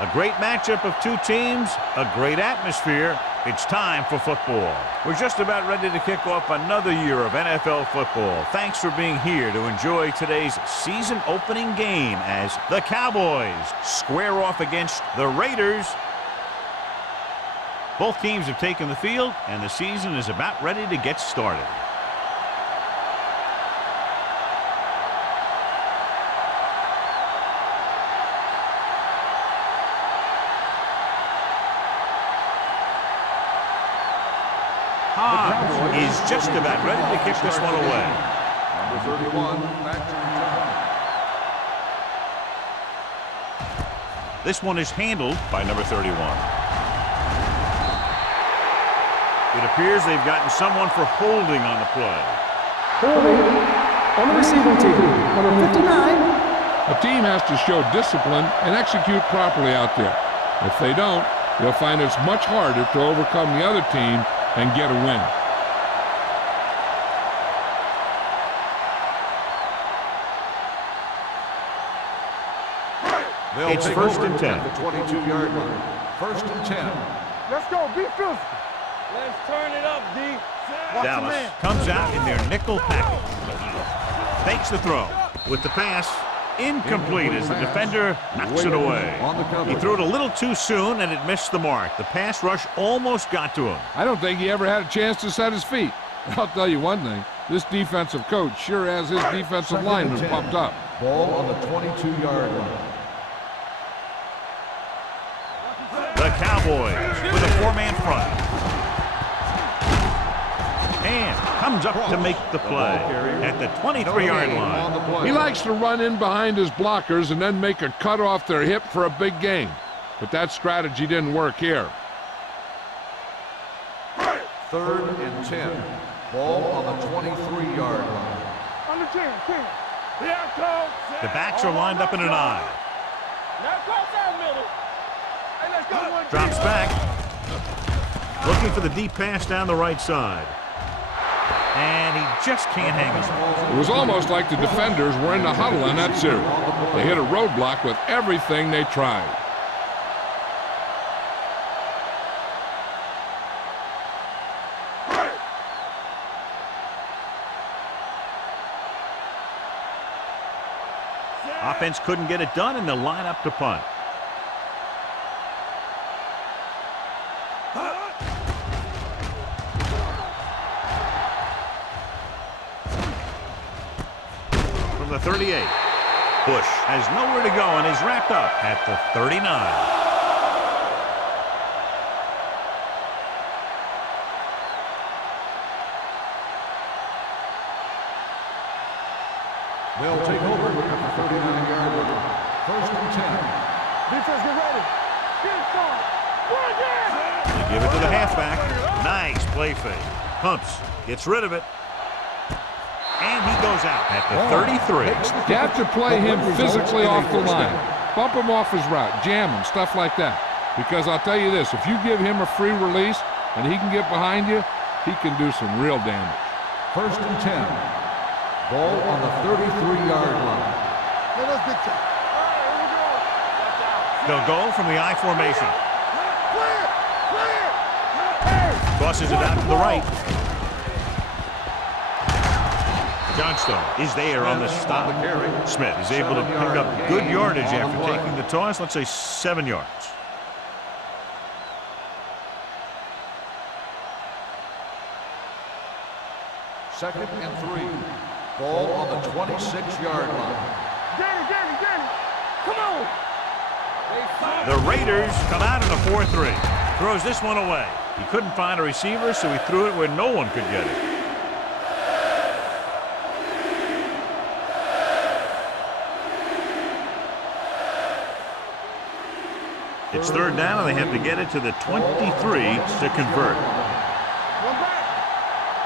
A great matchup of two teams, a great atmosphere. It's time for football. We're just about ready to kick off another year of NFL football. Thanks for being here to enjoy today's season opening game as the Cowboys square off against the Raiders. Both teams have taken the field, and the season is about ready to get started. Is just about ready to kick this one away. Number 31, back to the This one is handled by number 31. It appears they've gotten someone for holding on the play. Holding on the receiving team, number 59. A team has to show discipline and execute properly out there. If they don't, they'll find it's much harder to overcome the other team and get a win. It's first and 10. The 22-yard line. First and 10. Let's go, be physical. Let's turn it up, D. Dallas comes out in their nickel package. Fakes the throw. With the pass, incomplete as the defender knocks it away. He threw it a little too soon and it missed the mark. The pass rush almost got to him. I don't think he ever had a chance to set his feet. I'll tell you one thing, this defensive coach sure has his defensive linemen pumped up. Ball on the 22-yard line. The Cowboys with a four-man front. And comes up to make the play at the 23-yard line. He likes to run in behind his blockers and then make a cut off their hip for a big gain. But that strategy didn't work here. Third and 10. Ball on the 23-yard line. On the 10. The backs are lined up in an I. Now cross that middle. Hey, let's go. Drops back. Looking for the deep pass down the right side. And he just can't hang on. It was almost like the defenders were in the huddle on that series. They hit a roadblock with everything they tried. Offense couldn't get it done, and they'll line up to punt. From the 38, Bush has nowhere to go and is wrapped up at the 39. They'll take over at the 39-yard line. First and 10. Defense, get ready. Get started. They give it to the halfback. Nice play fake. Pumps. Gets rid of it. And he goes out at the 33. You have to play him physically off the line. Bump him off his route. Jam him. Stuff like that. Because I'll tell you this. If you give him a free release and he can get behind you, he can do some real damage. First and 10. Ball on the 33-yard line. Let us big time. All right, here we go. They'll go from the I formation. Clear. Tosses it out to the right. Johnstone is there on the stop. Smith is able to pick up good yardage after taking the toss. Let's say 7 yards. Second and 3. Ball on the 26-yard line. Danny. Come on. The Raiders come out in a 4-3. Throws this one away. He couldn't find a receiver, so he threw it where no one could get it. It's third down, and they have to get it to the 23 to convert. One back.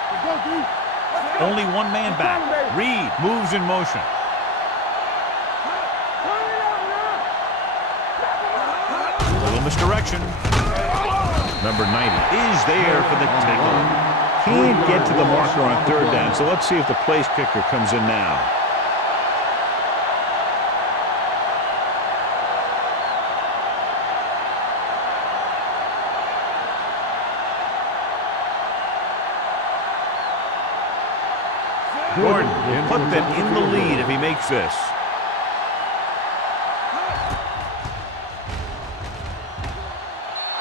Let's go, D. Let's go. Only one man back. Reed moves in motion. A little misdirection. Number 90 is there for the tackle. Can't get to the marker on third down, so let's see if the place kicker comes in now. Gordon will put them in the lead if he makes this.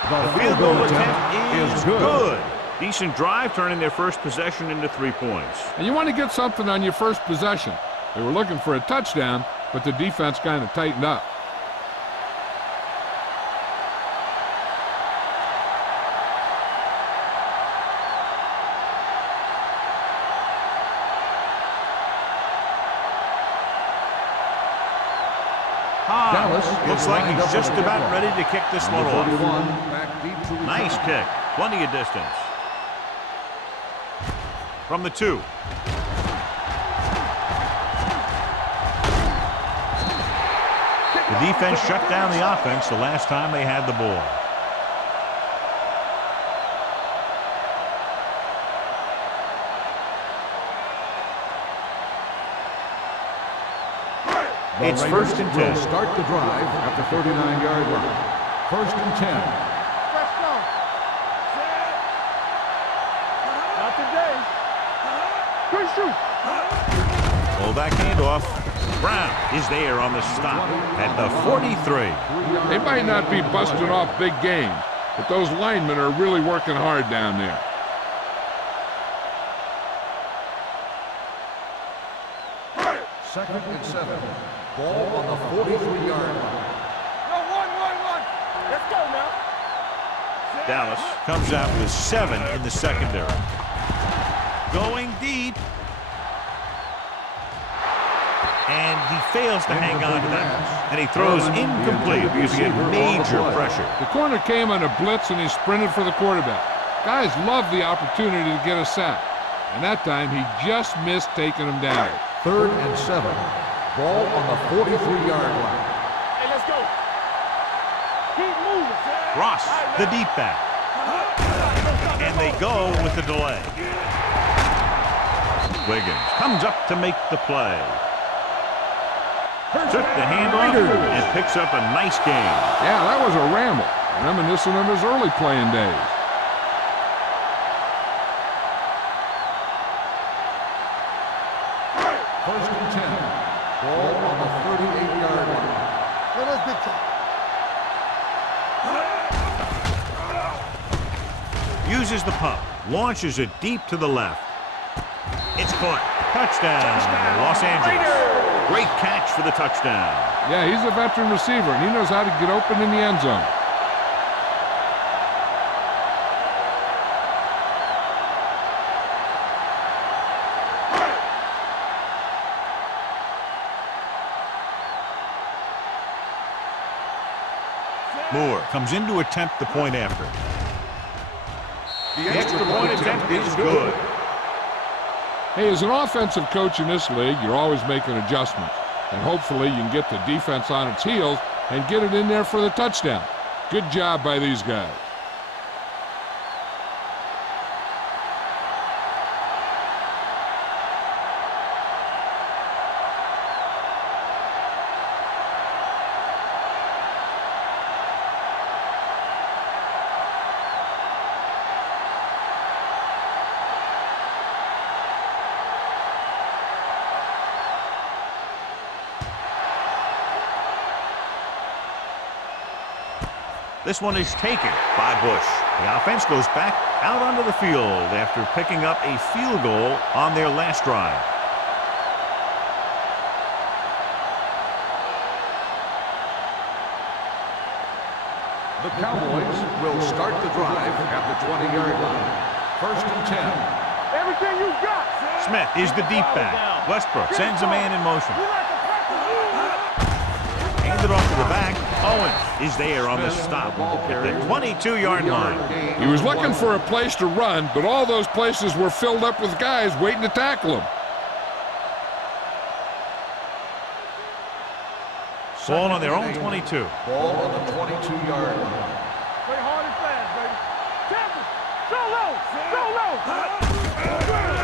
The field goal attempt is good. Decent drive, turning their first possession into 3 points. And you want to get something on your first possession. They were looking for a touchdown, but the defense kind of tightened up. Looks like he's just about ready to kick this one off. Nice kick. Plenty of distance. From the 2. The defense shut down the offense the last time they had the ball. It's 1st and 10. Start the drive at the 39-yard line. 1st and 10. Let's go. Not today. Good shoot. Pull back handoff. Brown is there on the stop at the 43. They might not be busting off big games, but those linemen are really working hard down there. Second and 7. Ball on the 43-yard line. Go, 1. Let's go now. Dallas comes out with 7 in the secondary. Going deep. And he fails to hang on to that. And he throws incomplete because he had major pressure. The corner came on a blitz and he sprinted for the quarterback. Guys love the opportunity to get a sack. And that time he just missed taking him down. 3rd and 7. Ball on the 43-yard line. Hey, let's go. Keep moving. Ross, the deep back. And they go with the delay. Wiggins comes up to make the play. Took the handoff and picks up a nice gain. Yeah, that was a ramble. Reminiscent of his early playing days. Uses the pump, launches it deep to the left. It's caught. Touchdown, Los Angeles. Great catch for the touchdown. Yeah, he's a veteran receiver, and he knows how to get open in the end zone. Moore comes in to attempt the point after. The extra point attempt is good. Hey, as an offensive coach in this league, you're always making adjustments. And hopefully you can get the defense on its heels and get it in there for the touchdown. Good job by these guys. This one is taken by Bush. The offense goes back out onto the field after picking up a field goal on their last drive. The Cowboys will start the drive at the 20-yard line. 1st and 10. Everything you got. Smith is the deep back. Westbrook sends a man in motion. Handed off to the back. Owens is there on the stop at the 22-yard line. He was looking for a place to run, but all those places were filled up with guys waiting to tackle him. Ball on their own 22. Ball on the 22-yard line. Play hard and fast, baby. Go low.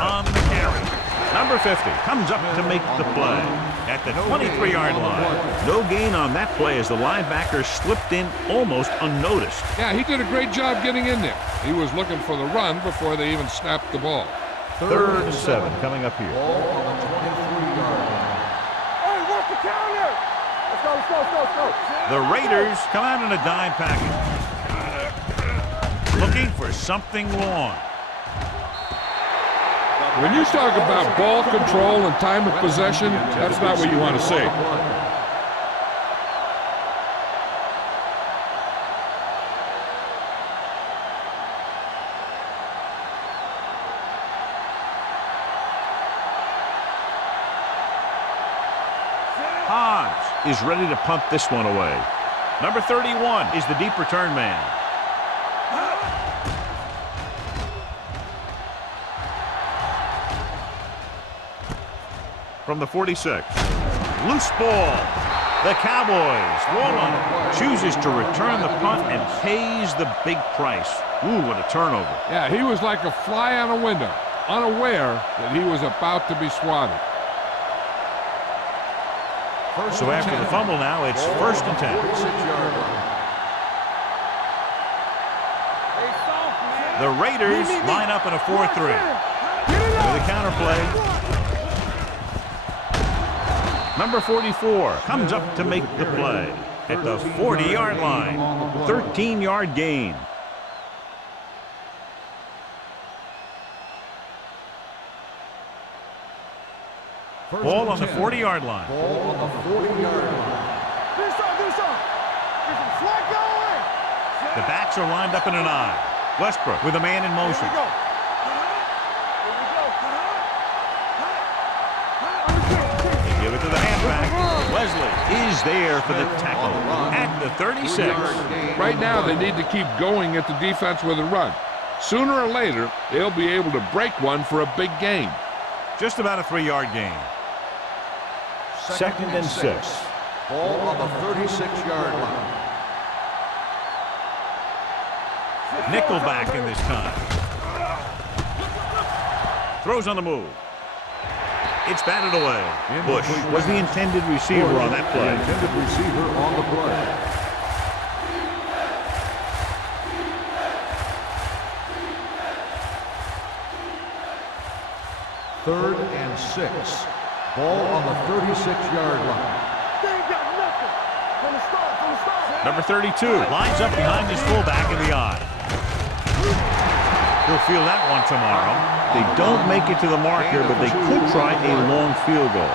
On the carry. Number 50 comes up to make the play at the 23-yard line. No gain on that play as the linebacker slipped in almost unnoticed. Yeah, he did a great job getting in there. He was looking for the run before they even snapped the ball. 3rd and 7 coming up here. Ball on the 23-yard line. Hey, what's the counter? Let's go, let's go, let's go, let's go. The Raiders come out in a dime package. Looking for something long. When you talk about ball control and time of possession, that's not what you want to see. Hobbs is ready to punt this one away. Number 31 is the deep return man. From the 46. Loose ball. The Cowboys. Wallen chooses to return the punt and pays the big price. Ooh, what a turnover. Yeah, he was like a fly on a window, unaware that he was about to be swatted. So after the fumble now, it's 1st and 10. 46-yard line. The Raiders line up in a 4-3. With a counter play. Number 44 comes up to make the play at the 40-yard line. 13-yard gain. Ball on the 40-yard line. Ball on the 40-yard line. Do something. Get some slack going. The backs are lined up in an I. Westbrook with a man in motion. Here we go. They give it to the halfback. Wesley is there for the tackle at the 36. Right now, they need to keep going at the defense with a run. Sooner or later, they'll be able to break one for a big gain. Just about a 3-yard gain. 2nd and 6. Ball on the 36-yard line. Nickelback in this time. Throws on the move. It's batted away. Bush was the intended receiver on that play. Intended receiver on the play. Third and 6. Ball on the 36-yard line. They ain't got nothing. From the start. Number 32 lines up behind his fullback in the I. He'll feel that one tomorrow. They don't make it to the marker, but they could try a long field goal.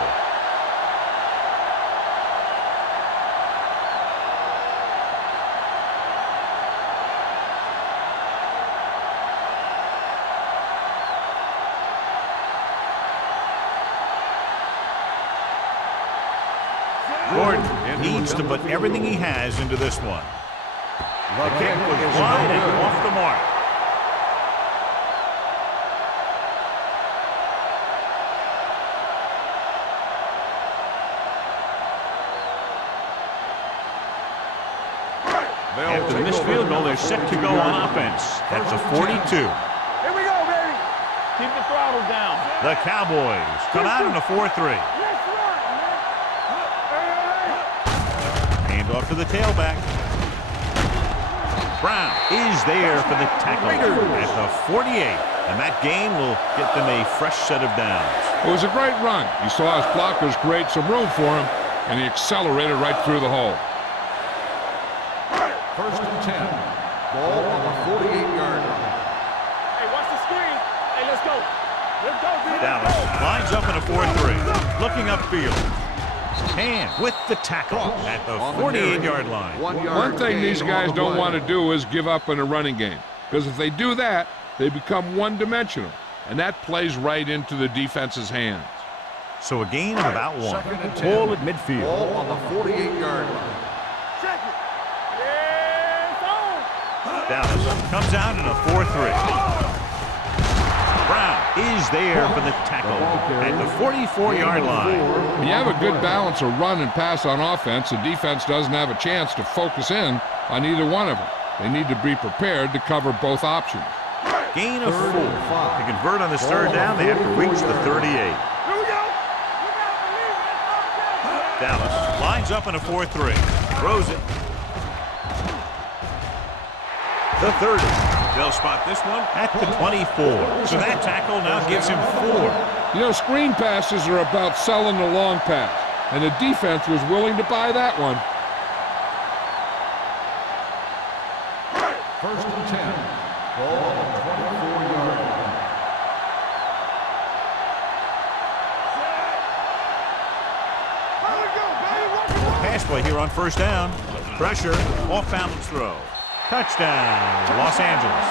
Gordon needs to put everything he has into this one. The kick was wide and off the mark. After the missed field goal, they're set to go on offense at the 42. Here we go, baby. Keep the throttle down. The Cowboys come out in a 4-3. Hand off to the tailback. Brown is there for the tackle at the 48. And that gain will get them a fresh set of downs. It was a great run. He saw his blockers create some room for him, and he accelerated right through the hole. 1st and 10. Ball on the 48-yard line. Hey, watch the screen. Hey, let's go. Let's go, baby. Dallas lines up in a 4-3. Looking upfield. Hand with the tackle at the 48-yard line. One thing these guys don't want to do is give up in a running game. Because if they do that, they become one-dimensional. And that plays right into the defense's hands. So a gain of about 1. Second and 10. Ball at midfield. Ball on the 48-yard line. Check it. Yeah, it's on. Dallas comes out in a 4-3. Brown is there for the tackle at the 44-yard line. When you have a good balance of run and pass on offense, the defense doesn't have a chance to focus in on either one of them. They need to be prepared to cover both options. Gain of 4. To convert on this 3rd down, they have to reach the 38. Here we go. Dallas lines up in a 4-3. Throws it. The 30. They'll spot this one at the 24. So that tackle now gives him 4. You know, screen passes are about selling the long pass, and the defense was willing to buy that one. First and 10. Ball on the 24-yard line. Pass play here on first down. Pressure, off-balance throw. Touchdown, Los Angeles.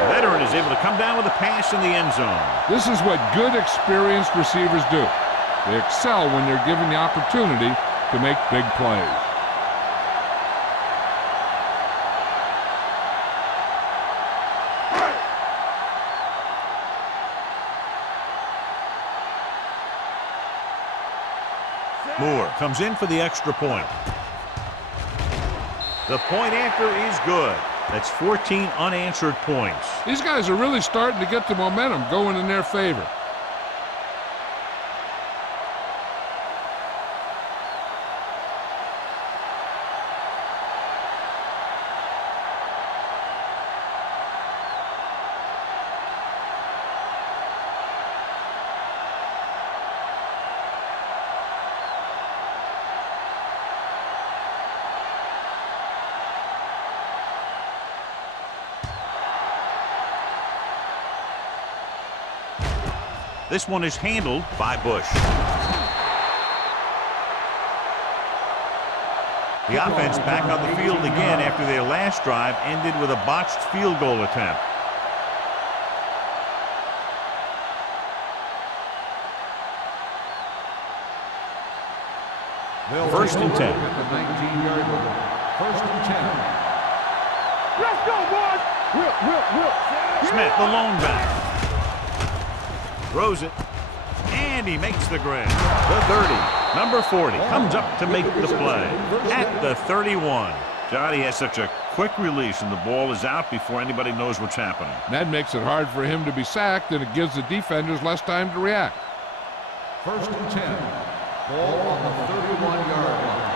The veteran is able to come down with a pass in the end zone. This is what good, experienced receivers do. They excel when they're given the opportunity to make big plays. Moore comes in for the extra point. The point after is good. That's 14 unanswered points. These guys are really starting to get the momentum going in their favor. This one is handled by Bush. The offense back on the field again after their last drive ended with a botched field goal attempt. First and 10. At the 19-yard line. First and 10. Let's go, boys! Smith, the lone back. Throws it, and he makes the grab. The 30, number 40, comes up to make the play at the 31. Johnny has such a quick release, and the ball is out before anybody knows what's happening. That makes it hard for him to be sacked, and it gives the defenders less time to react. First and 10. Ball on the 31-yard line.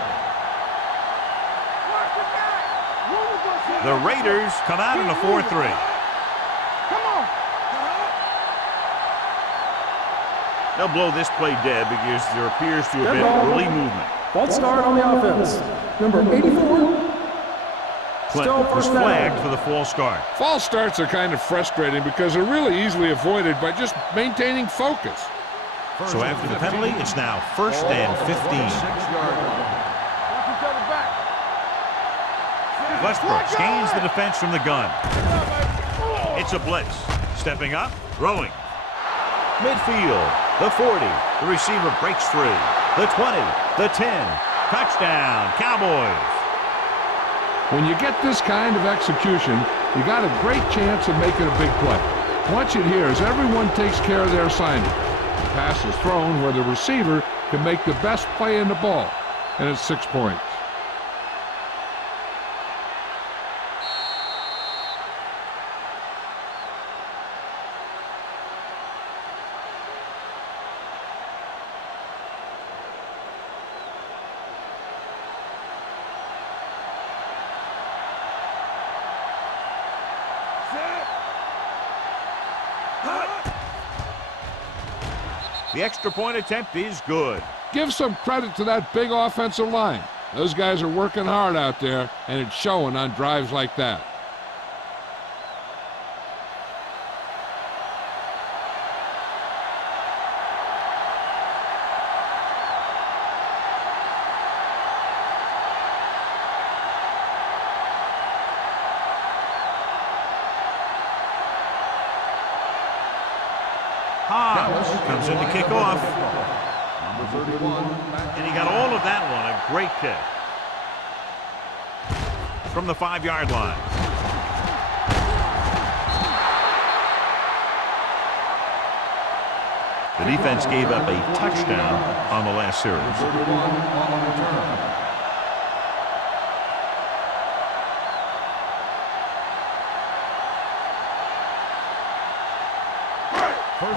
The Raiders come out in a 4-3. Come on! They'll blow this play dead because there appears to have been early movement. False start on the offense. Number 84. Clinton was flagged for the false start. False starts are kind of frustrating because they're really easily avoided by just maintaining focus. So after the penalty, it's now first and 15. 6-yard line. Watch each other back. Westbrook scans the defense from the gun. It's a blitz. Stepping up, throwing. Midfield, the 40. The receiver breaks free. The 20, the 10. Touchdown, Cowboys. When you get this kind of execution, you got a great chance of making a big play. Watch it here as everyone takes care of their assignment. The pass is thrown where the receiver can make the best play in the ball, and it's 6 points. The extra point attempt is good. Give some credit to that big offensive line. Those guys are working hard out there, and it's showing on drives like that. Comes in to kick off. Number 31. And he got all of that one. A great kick. From the 5-yard line. The defense gave up a touchdown on the last series. 31 on the return.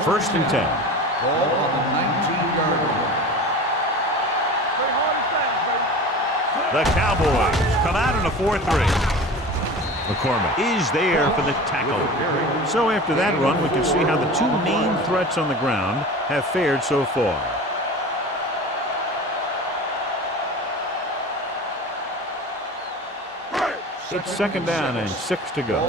First and 10. Ball on the 19-yard line. The Cowboys come out in a 4-3. McCormick is there for the tackle. So after that run, we can see how the two main threats on the ground have fared so far. It's second down and 6 to go.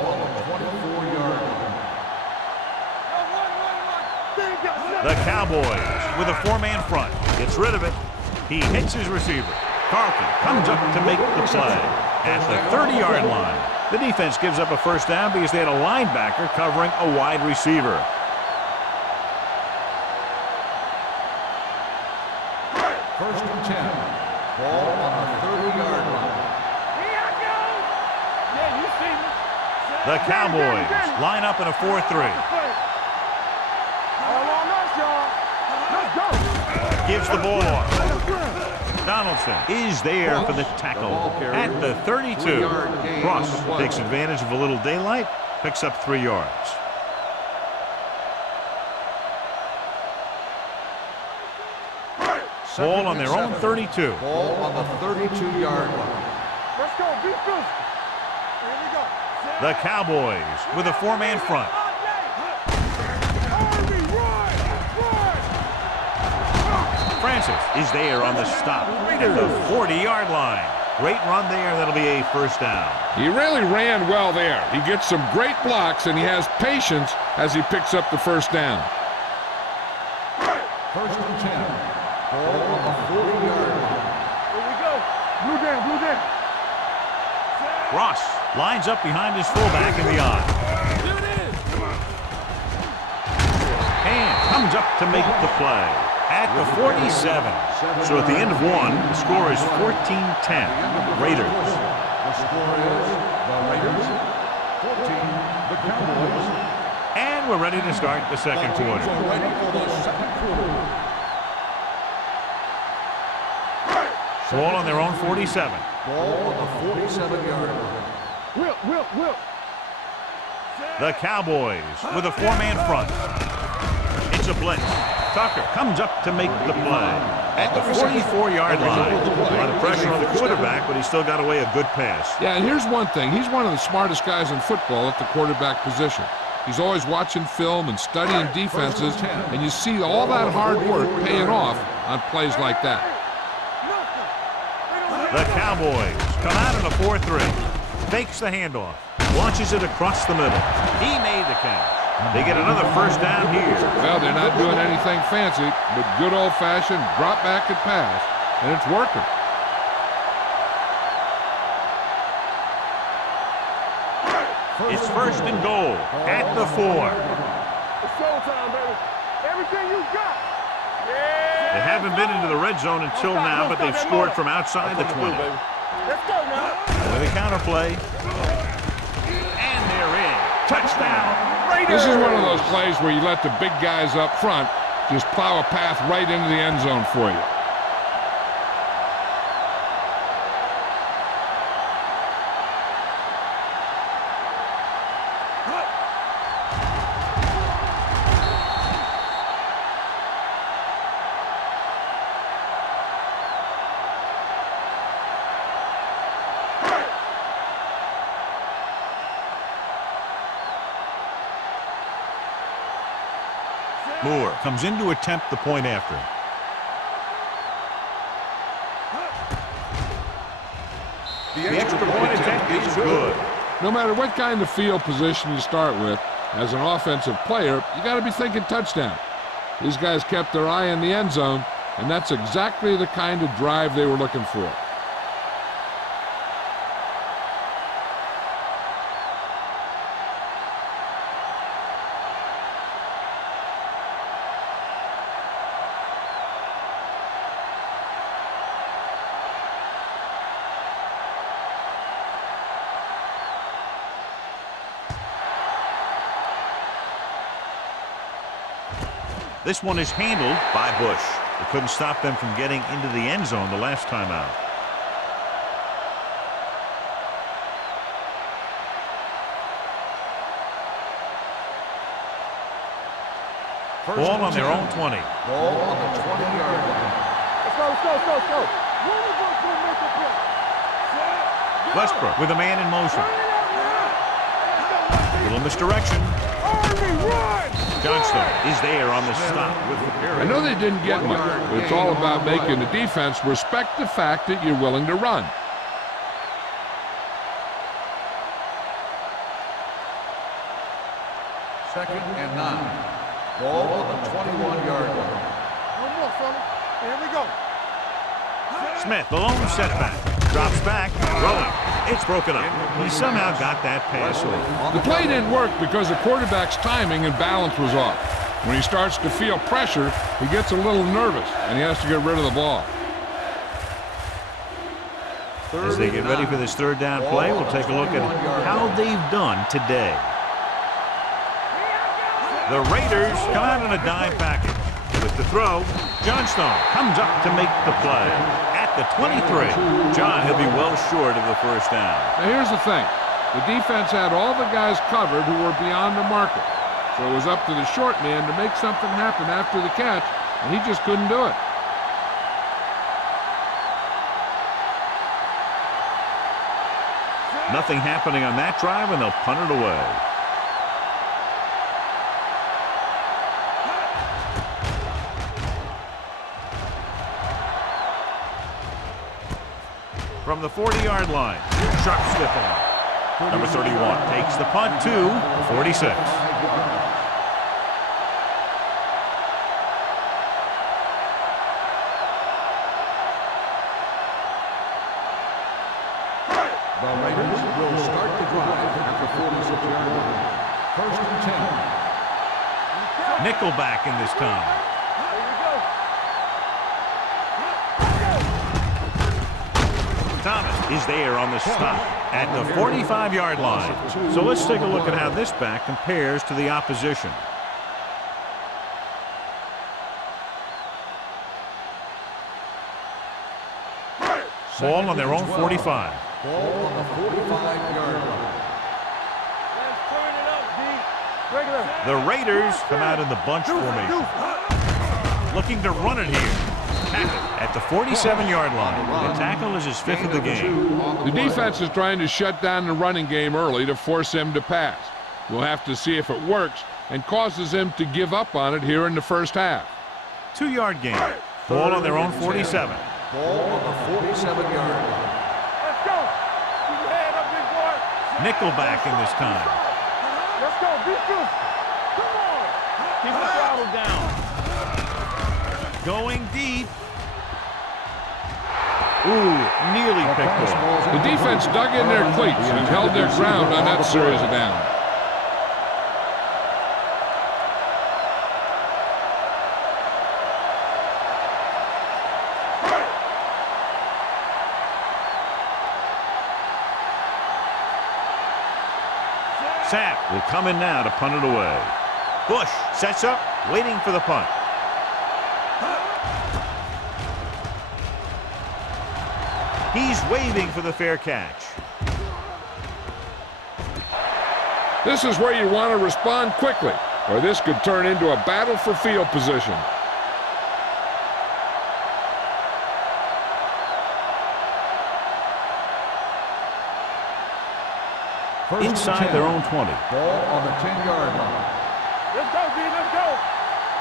The Cowboys with a four-man front. Gets rid of it. He hits his receiver. Carlton comes up to make the play at the 30-yard line. The defense gives up a first down because they had a linebacker covering a wide receiver. First and 10. Ball on the 30-yard line. Here I go. Yeah, you see me. The Cowboys line up in a 4-3. All on us, y'all. Let's go. Gives the ball off. Donaldson is there for the tackle at the 32. Ross takes advantage of a little daylight, picks up 3 yards. Ball on their own 32. Ball on the 32-yard line. Let's go. Be physical. Here we go. The Cowboys with a four-man front. Army, run! Run! Francis is there on the stop at the 40-yard line. Great run there. That'll be a first down. He really ran well there. He gets some great blocks, and he has patience as he picks up the first down. First and 10. Ball on the 40-yard line. Here we go. Blue down, blue down. Ross lines up behind his fullback in the eye. And comes up to make the play at the 47. So at the end of one, the score is 14-10. Raiders. The score is the Raiders 14, the Cowboys. And we're ready to start the second quarter. We're ready for the second quarter. Ball on their own 47. Ball on the 47-yard line. Whip. The Cowboys with a four-man front. It's a blitz. Tucker comes up to make the play at the 44-yard line. A lot of pressure on the quarterback, but he still got away a good pass. Yeah, and here's one thing. He's one of the smartest guys in football at the quarterback position. He's always watching film and studying defenses, and you see all that hard work paying off on plays like that. The Cowboys come out in a 4-3. Fakes the handoff. Launches it across the middle. He made the catch. They get another first down here. Well, they're not doing anything fancy, but good old-fashioned drop back and pass, and it's working. It's first and goal at the 4. It's showtime, baby. Everything you got. Yeah. They haven't been into the red zone until now, but they've scored from outside the 20. Let's go now. With a counterplay. And they're in. Touchdown, Raiders! This is one of those plays where you let the big guys up front just plow a path right into the end zone for you. Moore comes in to attempt the point after. The extra point attempt is good. No matter what kind of field position you start with, as an offensive player, you got to be thinking touchdown. These guys kept their eye on the end zone, and that's exactly the kind of drive they were looking for. This one is handled by Bush. It couldn't stop them from getting into the end zone the last time out. Ball on their own 20. Ball on the 20-yard line. Let's go. Westbrook with a man in motion. misdirection. Army, run! Johnston is there on the stop. I know they didn't get much, but it's all about making the defense respect the fact that you're willing to run. Second and 9. Ball on the 21-yard line. One more, fella. Here we go. Smith, the lone setback. Drops back, throwing. It's broken up. He somehow got that pass off. The play didn't work because the quarterback's timing and balance was off. When he starts to feel pressure, he gets a little nervous, and he has to get rid of the ball. As they get ready for this third down play, we'll take a look at how they've done today. The Raiders come out in a dime package. With the throw, Johnstone comes up to make the play. At the 23, John, he'll be well short of the first down. Now here's the thing. The defense had all the guys covered who were beyond the marker. So it was up to the short man to make something happen after the catch, and he just couldn't do it. Nothing happening on that drive, and they'll punt it away. From the 40-yard line, sharp stiff arm. Number 31 takes the punt to 46. The Raiders will start the drive at the 46-yard line. First and 10. Nickelback in this time. Thomas is there on the stop at the 45-yard line. So let's take a look at how this back compares to the opposition. Ball on their own 45. Ball on the 45-yard line. Let's turn it up, D. Regular. The Raiders come out in the bunch formation. Looking to run it here. At the 47-yard line. The tackle is his fifth of the game. The defense is trying to shut down the running game early to force him to pass. We'll have to see if it works and causes him to give up on it here in the first half. 2-yard gain. Ball on their own 47. Ball on the 47-yard line. Let's go. Keep your head up, big boy. Nickelback in this time. Let's go. Be truthful. Come on. Keep the throttle down. Going deep. Ooh, nearly picked off. The defense dug in their cleats and held their ground on that series of downs. Sapp will come in now to punt it away. Bush sets up, waiting for the punt. He's waving for the fair catch. This is where you want to respond quickly, or this could turn into a battle for field position. Inside their own 20. Ball on the 10-yard line. Let's go, D. Let's go.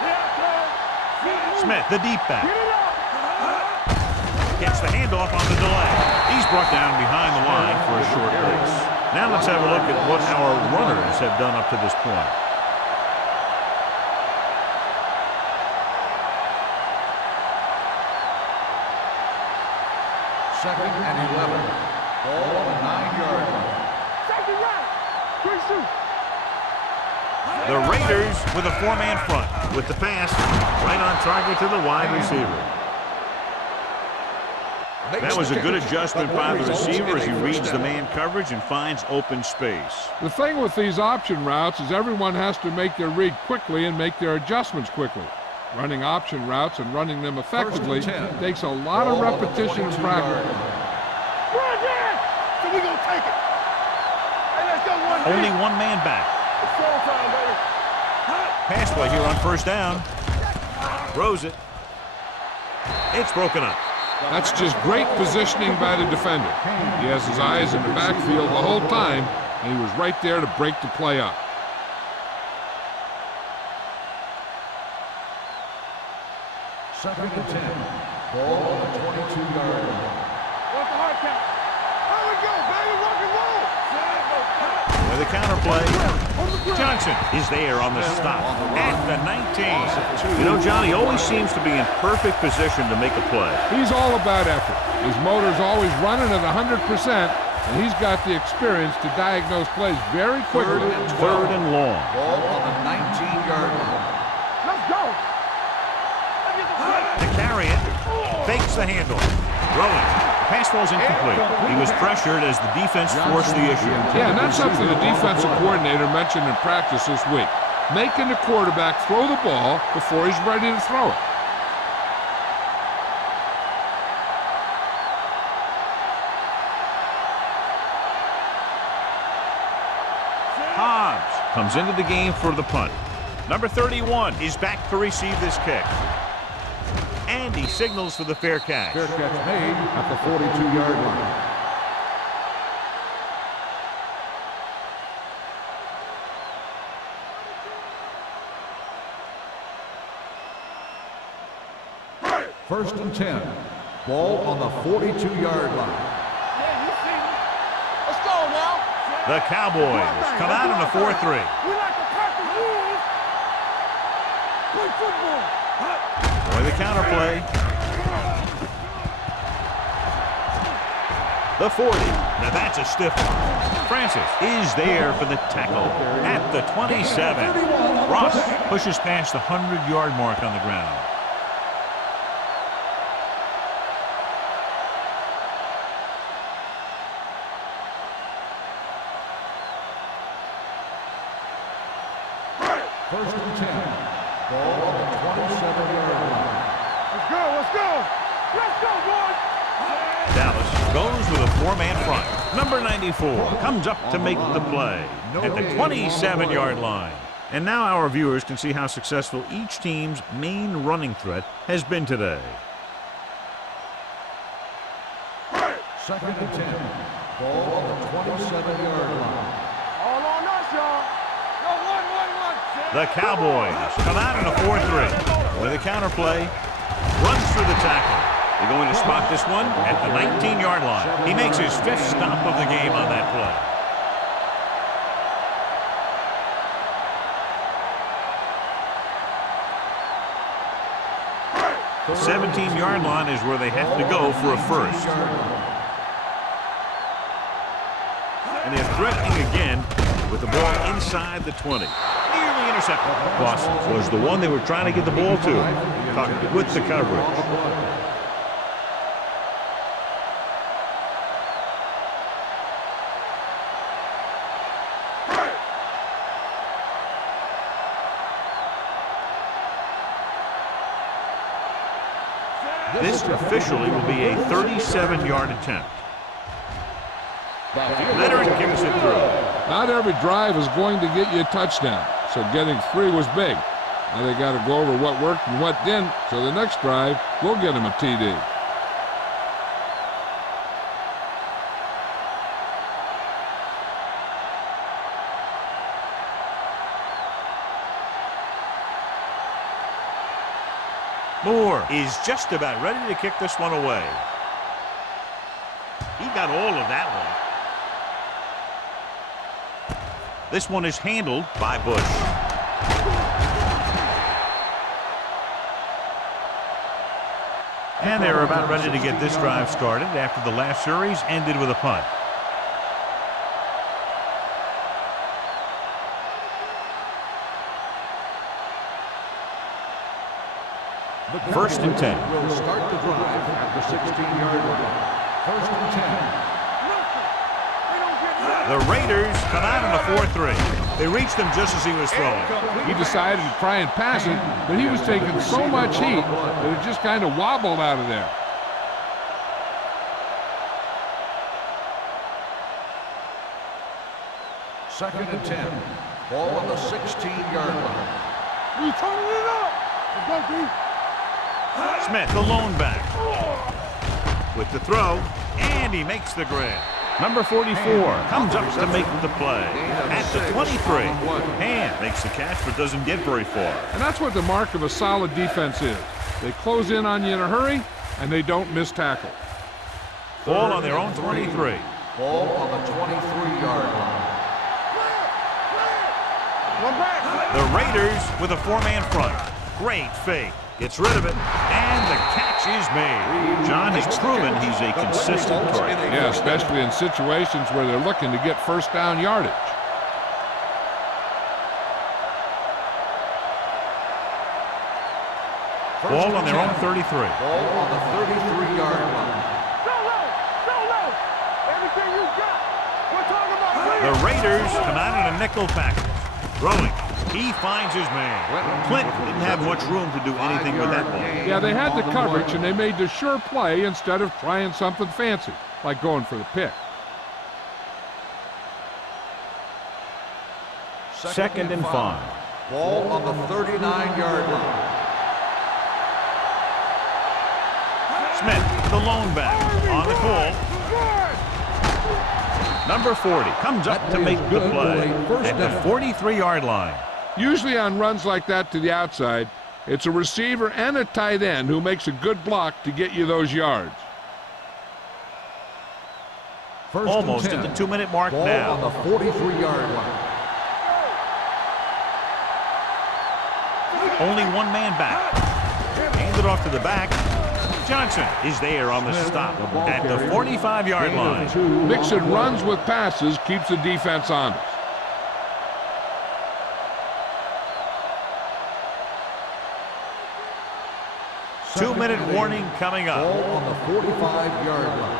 Yeah, Smith, the deep back. Get it up. Gets the handoff on the delay. He's brought down behind the line for a short race. Now let's have a look at what our runners have done up to this point. Second and 11. Ball on the 9-yard line. Safety right. Quick shoot. The Raiders with a 4-man front with the pass right on target to the wide receiver. That was a good adjustment by the receiver as he reads the man coverage and finds open space. The thing with these option routes is everyone has to make their read quickly and make their adjustments quickly. Running option routes and running them effectively takes a lot of repetition and practice. Run there. So we're going to take it. Hey, let's go one. Only one man back. It's showtime, baby. Pass play here on first down. Throws it. It's broken up. That's just great positioning by the defender. He has his eyes in the backfield the whole time, and he was right there to break the play up. Second and 10. Ball on the 22-yard line. What's the hard count? Here we go, baby. Rock and roll. With a counter play, Johnson is there on the stop at the 19. You know, John, he always seems to be in perfect position to make a play. He's all about effort. His motor's always running at 100%, and he's got the experience to diagnose plays very quickly. Third and long. Ball on the 19-yard line. Let's go. To carry it, fakes the handoff, throwing. The pass falls incomplete. He was pressured as the defense forced the issue. Yeah, and that's something the defensive coordinator mentioned in practice this week. Making the quarterback throw the ball before he's ready to throw it. Hobbs comes into the game for the punt. Number 31 is back to receive this kick. And he signals for the fair catch. Fair catch made at the 42-yard line. First and 10. Ball on the 42-yard line. Yeah, you see me. Let's go now. The Cowboys come out in a 4-3. We like to practice rules. Play football. With a counter play. The 40. Now that's a stiff one. Francis is there for the tackle at the 27. Ross pushes past the 100-yard mark on the ground. First and 10. Ball on the 27-yard line. Let's go. Let's go. Let's go, boys. Dallas goes with a four-man front. Number 94 comes up to make the play at the 27-yard line. And now our viewers can see how successful each team's main running threat has been today. Second and 10. Ball on the 27-yard line. All on us, y'all. Go, one. The Cowboys come out in a 4-3 with a counter play. Runs through the tackle. They're going to spot this one at the 19-yard line. He makes his fifth stop of the game on that play. The 17-yard line is where they have to go for a first. And they're threatening again with the ball inside the 20. Nearly intercepted. Boston was the one they were trying to get the ball to. Tucked with the coverage. This officially will be a 37-yard attempt. Leonard kicks it through. Not every drive is going to get you a touchdown, so getting 3 was big. Now they got to go over what worked and what didn't, so the next drive will get him a TD. Moore is just about ready to kick this one away. He got all of that one. This one is handled by Bush. And they're about ready to get this drive started after the last series ended with a punt. First and 10. Will start the drive at the 16-yard line. First and 10. The Raiders come out in a 4-3. They reached him just as he was throwing. He decided to try and pass it, but he was taking so much heat that it just kind of wobbled out of there. Second and 10. Ball on the 16-yard line. We turning it up. Let's go, D. Smith, the lone back. With the throw, and he makes the grab. Number 44 comes up to make the play at the 23. Hand makes the catch, but doesn't get very far. And that's what the mark of a solid defense is. They close in on you in a hurry, and they don't miss tackle. Ball on their own 23. Ball on the 23-yard line. The Raiders with a 4-man front. Great fake. Gets rid of it, and the catch is made. John has proven he's a consistent target. Yeah, especially in situations where they're looking to get first down yardage. Ball on their own 33. Ball on the 33-yard line. Everything you got. We're talking about The Raiders come out in a nickel package. Throwing. He finds his man. Clint didn't have much room to do anything with that ball. Yeah, they had the coverage, and they made the sure play instead of trying something fancy, like going for the pick. Second and 5. Ball on the 39-yard line. Smith, the lone back, on the call. Number 40 comes up to make the play at the 43-yard line. Usually on runs like that to the outside, it's a receiver and a tight end who makes a good block to get you those yards. Almost at the 2-minute mark Ball now. on the 43-yard line. Only one man back. Hand it off to the back. Johnson is there on the stop at the 45-yard line. Mixing runs with passes keeps the defense honest. Two-minute warning coming up. Ball on the 45-yard line.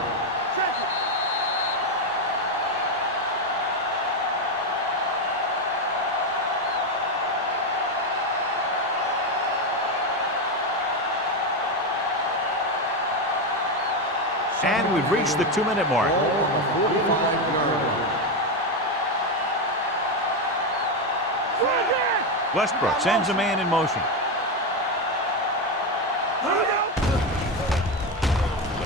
And we've reached the 2-minute mark. Ball on the 45-yard line. Westbrook sends a man in motion.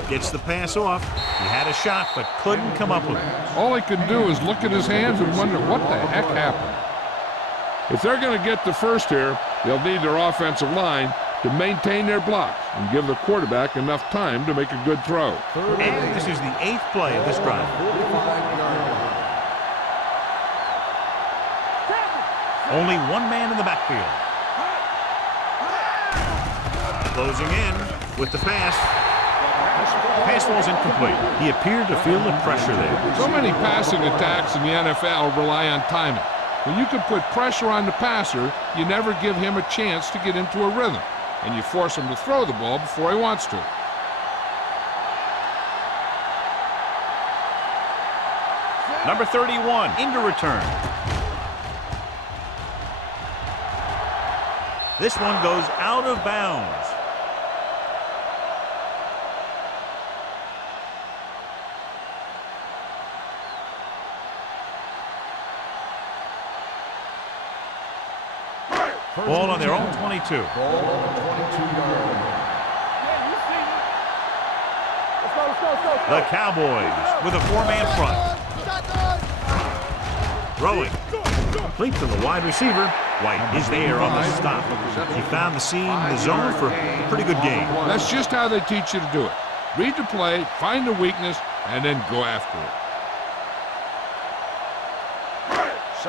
Gets the pass off. He had a shot, but couldn't come up with it. All he could do is look at his hands and wonder what the heck happened. If they're going to get the first here, they'll need their offensive line to maintain their blocks and give the quarterback enough time to make a good throw. And this is the 8th play of this drive. 45-yard line. Only one man in the backfield. Closing in with the pass. Pass falls incomplete. He appeared to feel the pressure there. So many passing attacks in the NFL rely on timing. When you can put pressure on the passer, you never give him a chance to get into a rhythm, and you force him to throw the ball before he wants to. Number 31 into return. This one goes out of bounds. Ball on their own 22. Ball on the 22-yard line. The Cowboys with a 4-man front. Throwing. Complete to the wide receiver. White is there on the stop. He found the seam in the zone for a pretty good game. That's just how they teach you to do it. Read the play, find the weakness, and then go after it.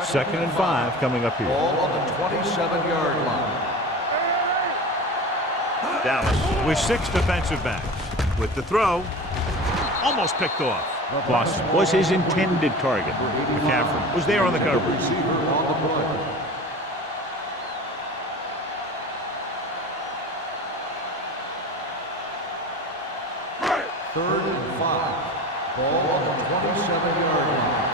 Second and 5 coming up here. Ball on the 27-yard line. Dallas with 6 defensive backs. With the throw, almost picked off. Boss was his intended target. McCaffrey was there on the coverage. Receiver on the play. Third and 5. Ball on the 27-yard line.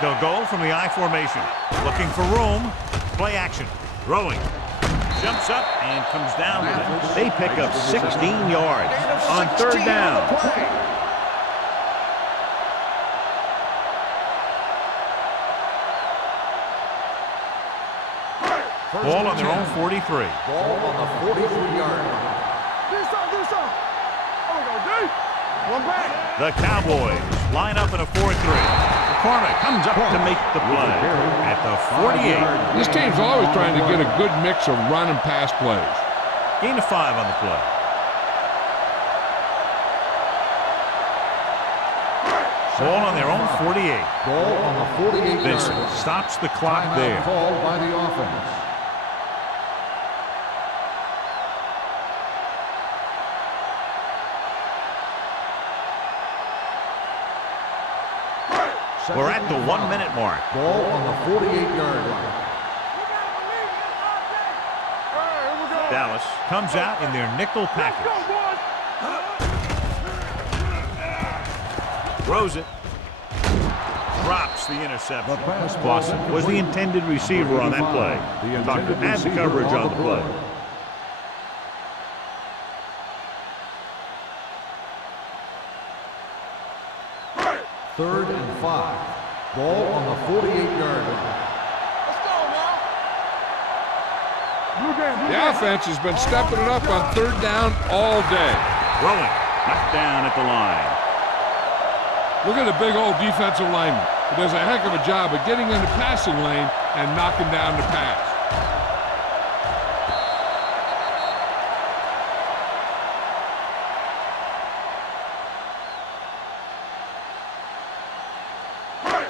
They'll go from the I formation. Looking for room. Play action. Throwing. Jumps up and comes down with it. They pick up 16 yards on third down. Ball on their own 43. Ball on the 43-yard line. One back. The Cowboys Line up in a 4-3. McCormick comes up to make the play at the 48. This team's always trying to get a good mix of run and pass plays. Gain of 5 on the play. Ball on their own 48. Ball on the 48 Vincent yard. stops the clock Timeout there. called by the offense. We're at the 1-minute mark. Ball on the 48-yard line. Dallas comes out in their nickel package. Throws it. Drops the interception. Boston was the intended receiver on that play. Tucker had the coverage on the play. Third and 5. Ball on the 48-yard line. The offense has been stepping it up on 3rd down all day. Throwing. Knocked down at the line. Look at the big old defensive lineman. He does a heck of a job of getting in the passing lane and knocking down the pass.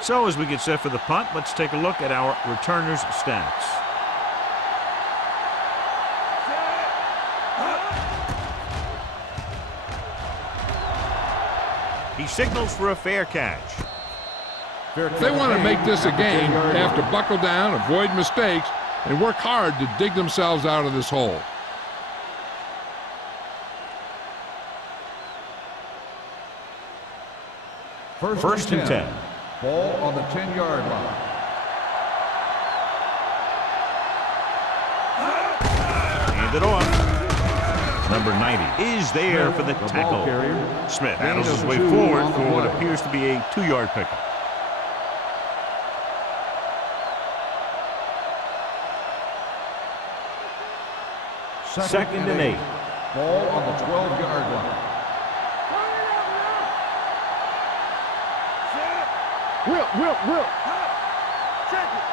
So as we get set for the punt, let's take a look at our returners' stats. He signals for a fair catch. If they want to make this a game, they have to buckle down, avoid mistakes, and work hard to dig themselves out of this hole. First and 10. Ball on the 10-yard line. Hand it off. Number 90 is there for the tackle. Smith handles his way forward for what appears to be a 2-yard pickup. Second and 8. Ball on the 12-yard line. Will.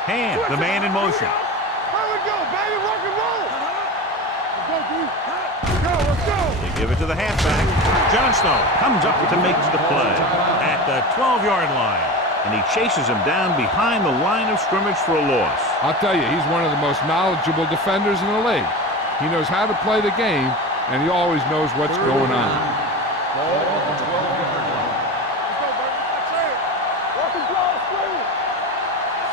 Hand, the man in motion. Here we go, baby. Rock and roll. Let's go. They give it to the halfback. Johnstone comes up to make the play at the 12-yard line. And he chases him down behind the line of scrimmage for a loss. I'll tell you, he's one of the most knowledgeable defenders in the league. He knows how to play the game, and he always knows what's going on. Ball on the 12-yard line.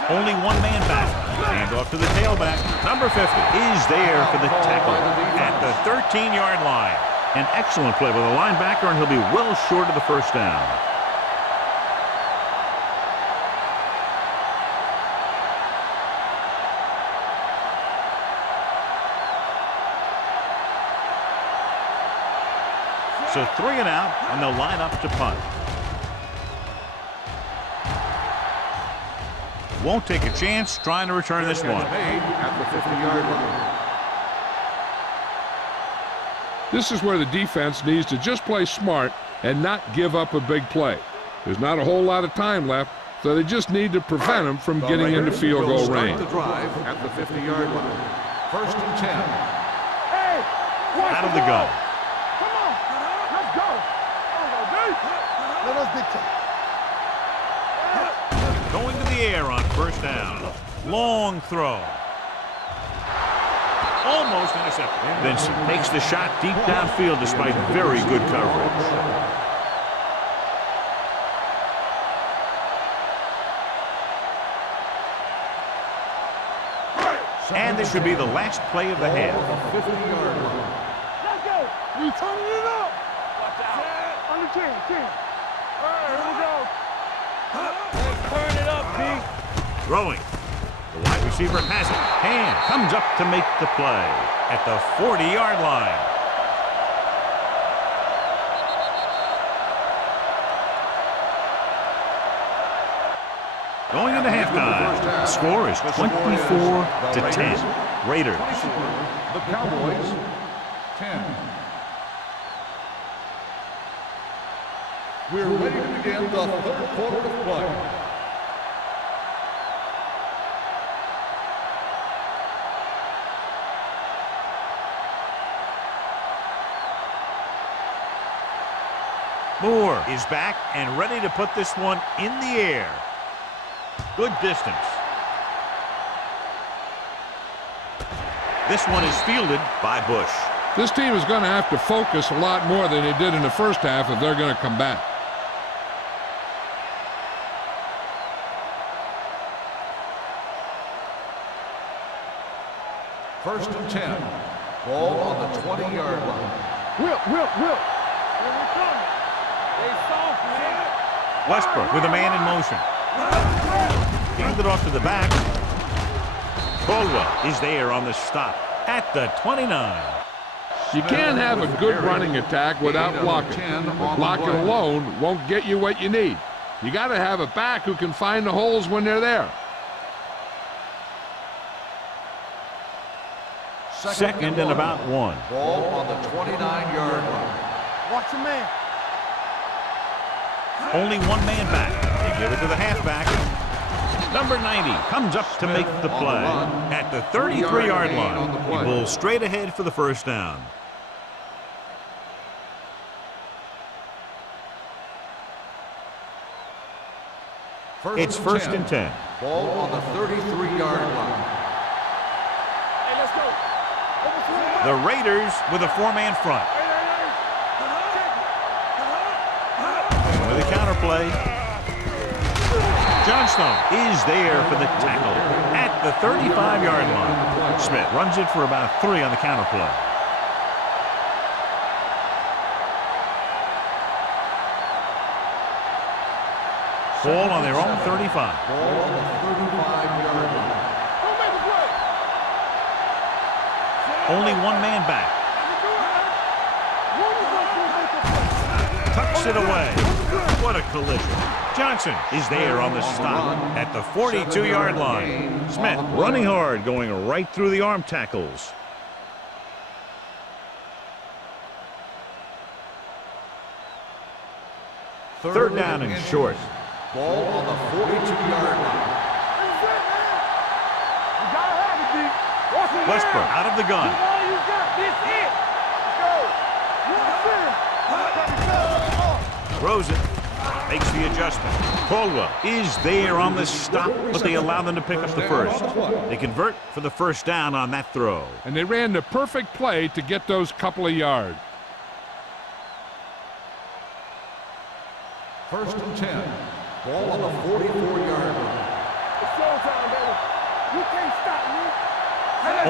Only one man back. Hand off to the tailback. Number 50 is there for the tackle at the 13-yard line. An excellent play by the linebacker, and he'll be well short of the first down. So 3 and out, and they'll line up to punt. Won't take a chance trying to return this one. At the 50-yard line. This is where the defense needs to just play smart and not give up a big play. There's not a whole lot of time left, so they just need to prevent them from getting into field goal range. The drive at the 50-yard line. First and 10. Hey, Out of the gun. Come on. Let's go. Let us dictate. Going to the air on first down. Long throw. Almost intercepted. Vincent makes the shot deep downfield despite very good coverage. And this should be the last play of the half. 50-yard line. Let's go. We turning it up. Watch out. On the 10. All right, here we go. Let's turn it up, B. Throwing. The wide receiver has it. Hand comes up to make the play at the 40-yard line. Going into halftime, the score is 24-10. Raiders. The Cowboys, 10. We're ready to begin the third quarter of play. Moore is back and ready to put this one in the air. Good distance. This one is fielded by Bush. This team is going to have to focus a lot more than they did in the first half if they're going to come back. First and 10. Ball on the 20-yard line. Whip. Here we come. They soft, man. Westbrook with a man in motion. Handed off to the back. Caldwell is there on the stop at the 29. You can't have a good running attack without blocking. Blocking alone won't get you what you need. You got to have a back who can find the holes when they're there. Second and about 1. Ball on the 29-yard line. Watch your man. Only one man back. They give it to the halfback. Number 90 comes up to make the play at the 33-yard line. He pulls straight ahead for the first down. It's first and 10. Ball on the 33-yard line. Hey, let's go. The Raiders with a four-man front. With a counter play. Johnstone is there for the tackle at the 35-yard line. Smith runs it for about 3 on the counter play. Ball on their own 35. Ball on the 35-yard line. Only one man back. Tucks it away. What a collision. Johnson is there on the stop at the 42-yard line. Smith running hard, going right through the arm tackles. Third down and short. Ball on the 42-yard line. Westbrook out of the gun. Throws it. Makes the adjustment. Caldwell is there on the stop, but they allow them to pick up the first. They convert for the first down on that throw. And they ran the perfect play to get those couple of yards. First and 10. Ball on the 44-yard line. It's showtime, baby. You can't stop me.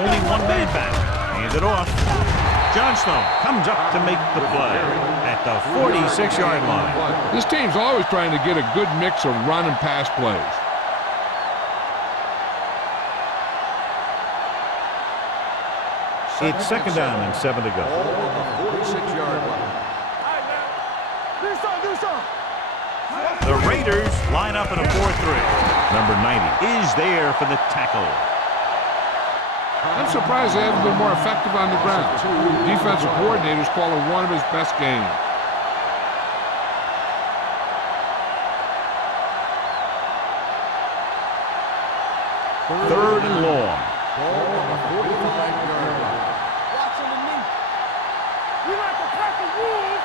Only one man back. Hands it off. Johnstone comes up to make the play at the 46-yard line. This team's always trying to get a good mix of run and pass plays. It's second down and 7 to go. Ball on the 46-yard line. All right, man. Do something. The Raiders line up in a 4-3. Number 90 is there for the tackle. I'm surprised they haven't been more effective on the ground. Defensive coordinators call it one of his best games. Third and long. Ball on the 45-yard line. Watch underneath. We like to pack the wolves.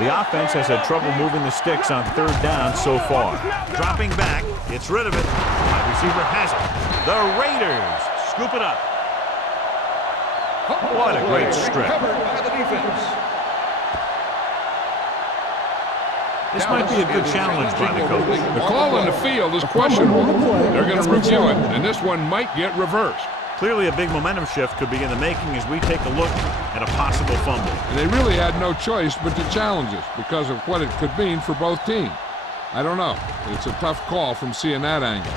The offense has had trouble moving the sticks on third down so far. Dropping back, gets rid of it. Wide receiver has it. The Raiders scoop it up. What a great strip. Covered by the defense. This might be a good challenge by the coach. The call on the field is questionable. They're going to review it, and this one might get reversed. Clearly a big momentum shift could be in the making as we take a look at a possible fumble. And they really had no choice but to challenge it because of what it could mean for both teams. I don't know. It's a tough call from seeing that angle.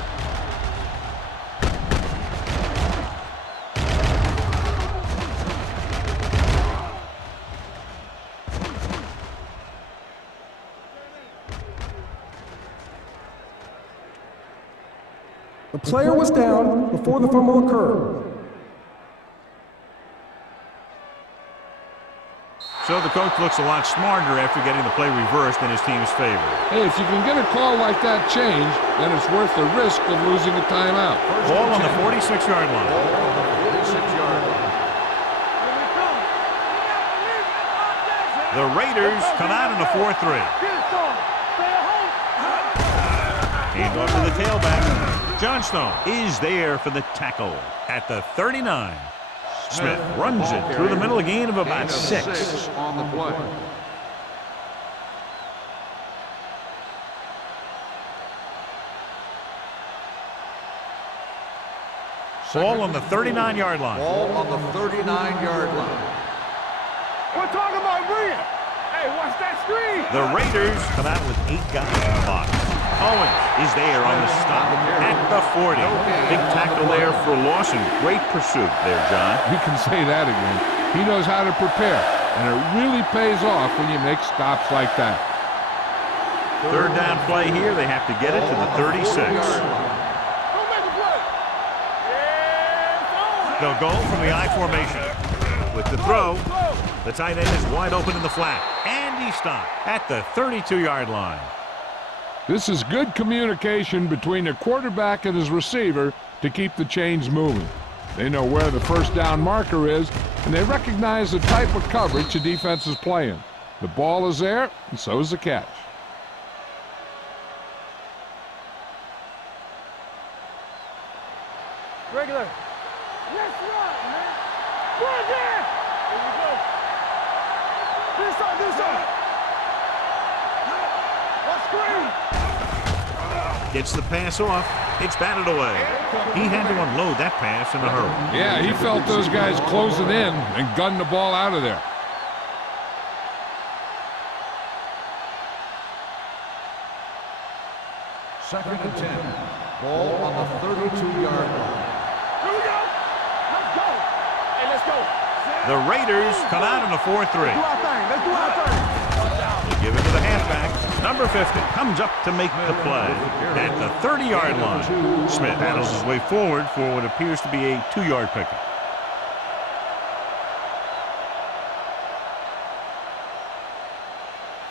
The player was down before the fumble occurred. So So the coach looks a lot smarter after getting the play reversed in his team's favor. Hey, if you can get a call like that changed, then it's worth the risk of losing a timeout. Ball on the 46-yard line. The Raiders come out in a 4-3. Hand off to the tailback. Johnstone is there for the tackle at the 39. Smith runs it through the middle, a gain of about 6. On the play. Ball on the 39-yard line. Ball on the 39-yard line. We're talking about Bria. Hey, watch that screen. The Raiders come out with 8 guys in the box. Owens is there on the stop at the 40. Big tackle there for Lawson. Great pursuit there, John. You can say that again. He knows how to prepare, and it really pays off when you make stops like that. Third down play here. They have to get it to the 36. They'll go from the I formation. With the throw, the tight end is wide open in the flat. And he stopped at the 32-yard line. This is good communication between the quarterback and his receiver to keep the chains moving. They know where the first down marker is, and they recognize the type of coverage the defense is playing. The ball is there, and so is the catch. Regular. Let's run, man. Go again. Here we go. This side, this side. Let's screen. Gets the pass off. It's batted away. He had to unload that pass in a hurry. Yeah, he felt those guys closing in and gunned the ball out of there. Second and 10. Ball on the 32-yard line. Here we go. Let's go. Hey, let's go. The Raiders come out in a 4-3. Do our thing. Let's do our thing. They give it to the halfback. Number 50 comes up to make the play at the 30-yard line. Smith battles his way forward for what appears to be a 2-yard pickup.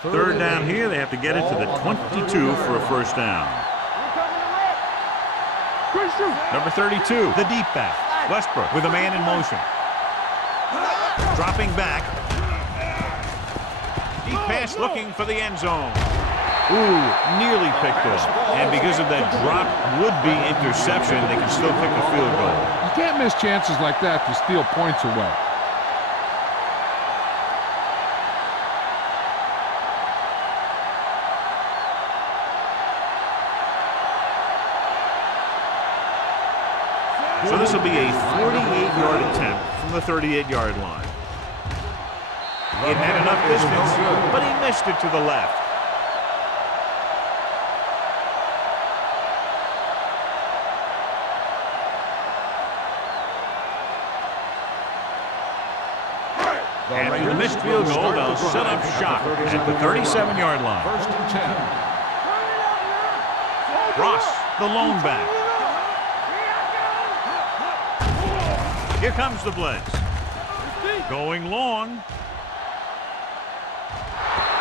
Third down here. They have to get it to the 22 for a first down. Number 32, the deep back. Westbrook with a man in motion. Dropping back. Deep pass looking for the end zone. Ooh, nearly picked off. And because of that drop would-be interception, they can still pick a field goal. You can't miss chances like that to steal points away. So this will be a 48-yard attempt from the 38-yard line. It had enough distance, but he missed it to the left. After the missed field goal, they'll set up shop at the 37-yard line. First and 10. Ross, the lone back. Here comes the blitz. Going long.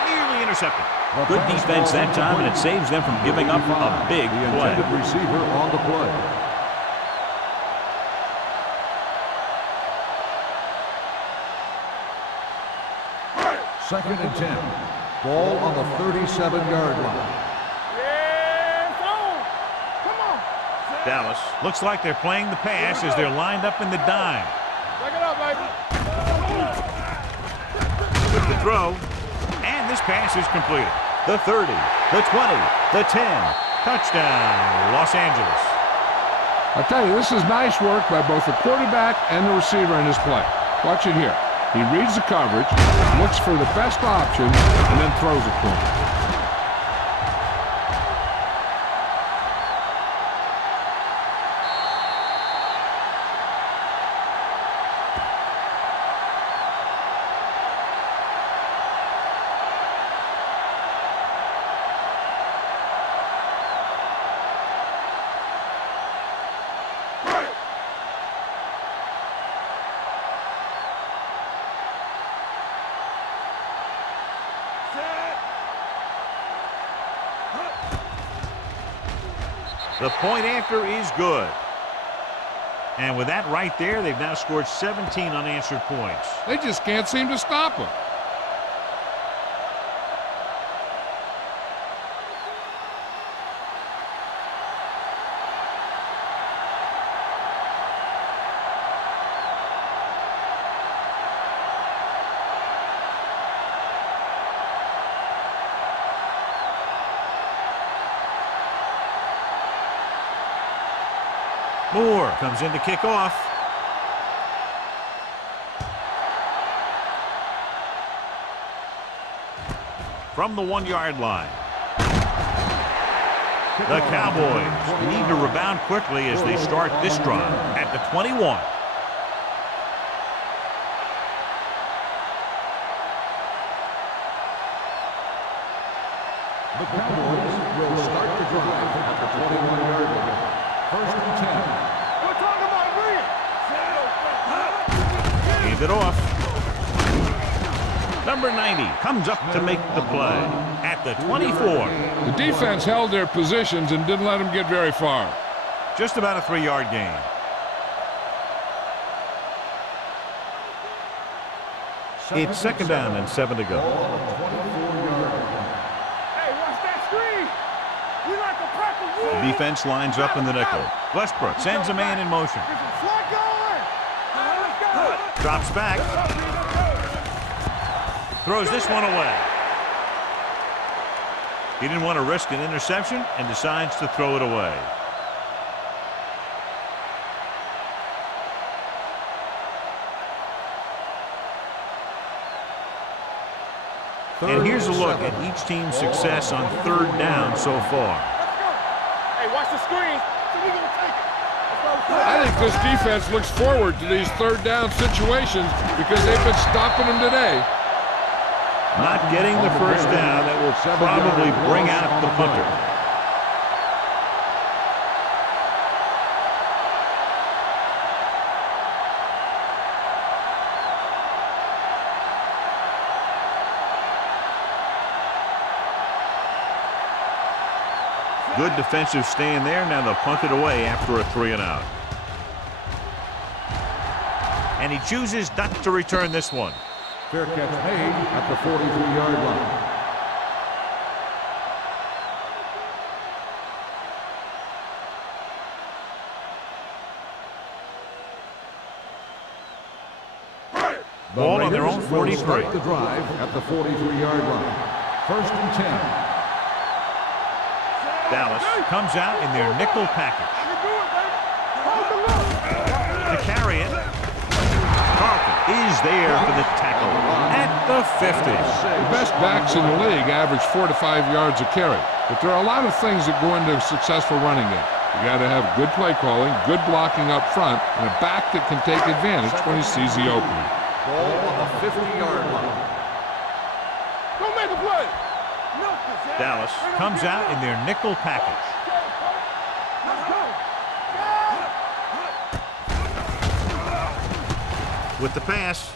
Nearly intercepted. Good defense that time, and it saves them from giving up a big play. The receiver on the play. Second and 10. Ball on the 37-yard line. Dallas looks like they're playing the pass as they're lined up in the dime. Back it up, baby. With the throw, and this pass is completed. The 30, the 20, the 10. Touchdown, Los Angeles. I tell you, this is nice work by both the quarterback and the receiver in this play. Watch it here. He reads the coverage, looks for the best option, and then throws it to him. The point after is good. And with that right there, they've now scored 17 unanswered points. They just can't seem to stop him. Moore comes in to kick off. From the 1-yard line. The Cowboys need to rebound quickly as they start this drive at the 21. The Cowboys will start the drive at the 21-yard line. First and 10. We're talking about me. Hand it off. Number 90 comes up to make the play at the 24. The defense held their positions and didn't let them get very far. Just about a 3-yard gain. It's second down and 7 to go. Hey, watch that screen. We like to practice. The defense lines up in the nickel. Westbrook sends a man in motion. Drops back. Throws this one away. He didn't want to risk an interception and decides to throw it away. And here's a look at each team's success on third down so far. Hey, watch the screen. So we gonna take it. I think this defense looks forward to these third down situations because they've been stopping them today. Not getting the first down, that will probably bring out the punter. Good defensive stand there. Now they'll punt it away after a 3-and-out. And he chooses not to return this one. Fair catch made at the 43-yard line. Ball on their own 43. Start the drive at the 43-yard line. First and 10. Dallas comes out in their nickel package. To carry it. Carlton is there for the tackle at the 50. The best backs in the league average 4 to 5 yards a carry. But there are a lot of things that go into a successful running game. You got to have good play calling, good blocking up front, and a back that can take advantage when he sees the opening. Ball on the 50-yard line. Don't make a play. Dallas comes out in their nickel package. With the pass.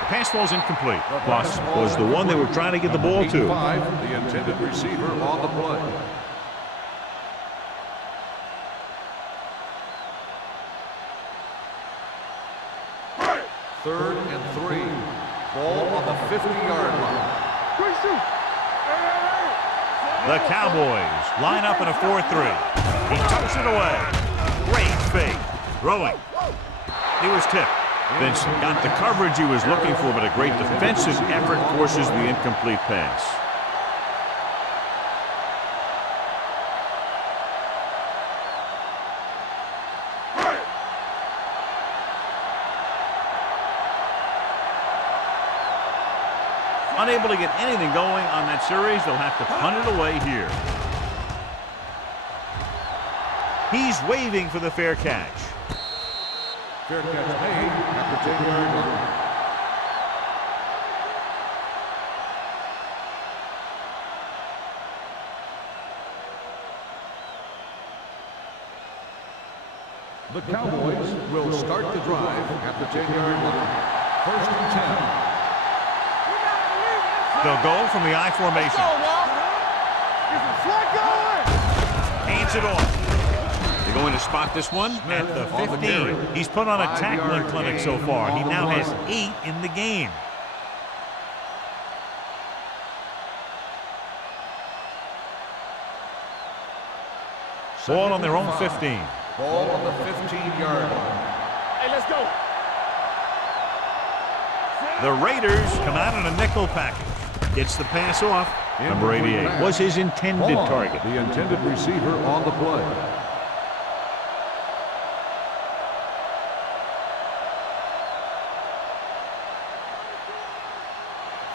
The pass falls incomplete. Plus was the one they were trying to get the ball to. The intended receiver on the play. Third and 3. Ball on the 50-yard line. The Cowboys line up in a 4-3. He tucks it away. Great fake. Throwing. He was tipped. Vincent got the coverage he was looking for, but a great defensive effort forces the incomplete pass. Unable to get anything going on that series, they'll have to punt it away here. He's waving for the fair catch. Fair catch made at the 10-yard line. The Cowboys will start the drive at the 10-yard line. First and 10. They'll go from the I formation. Hands Hands it off. They're going to spot this one at the 15. He's put on a tackling clinic so far. He now has 8 in the game. Ball on their own 15. Ball on the 15-yard line. Hey, let's go. The Raiders come out in a nickel package. Gets the pass off. Number 88 was his intended target. The intended receiver on the play.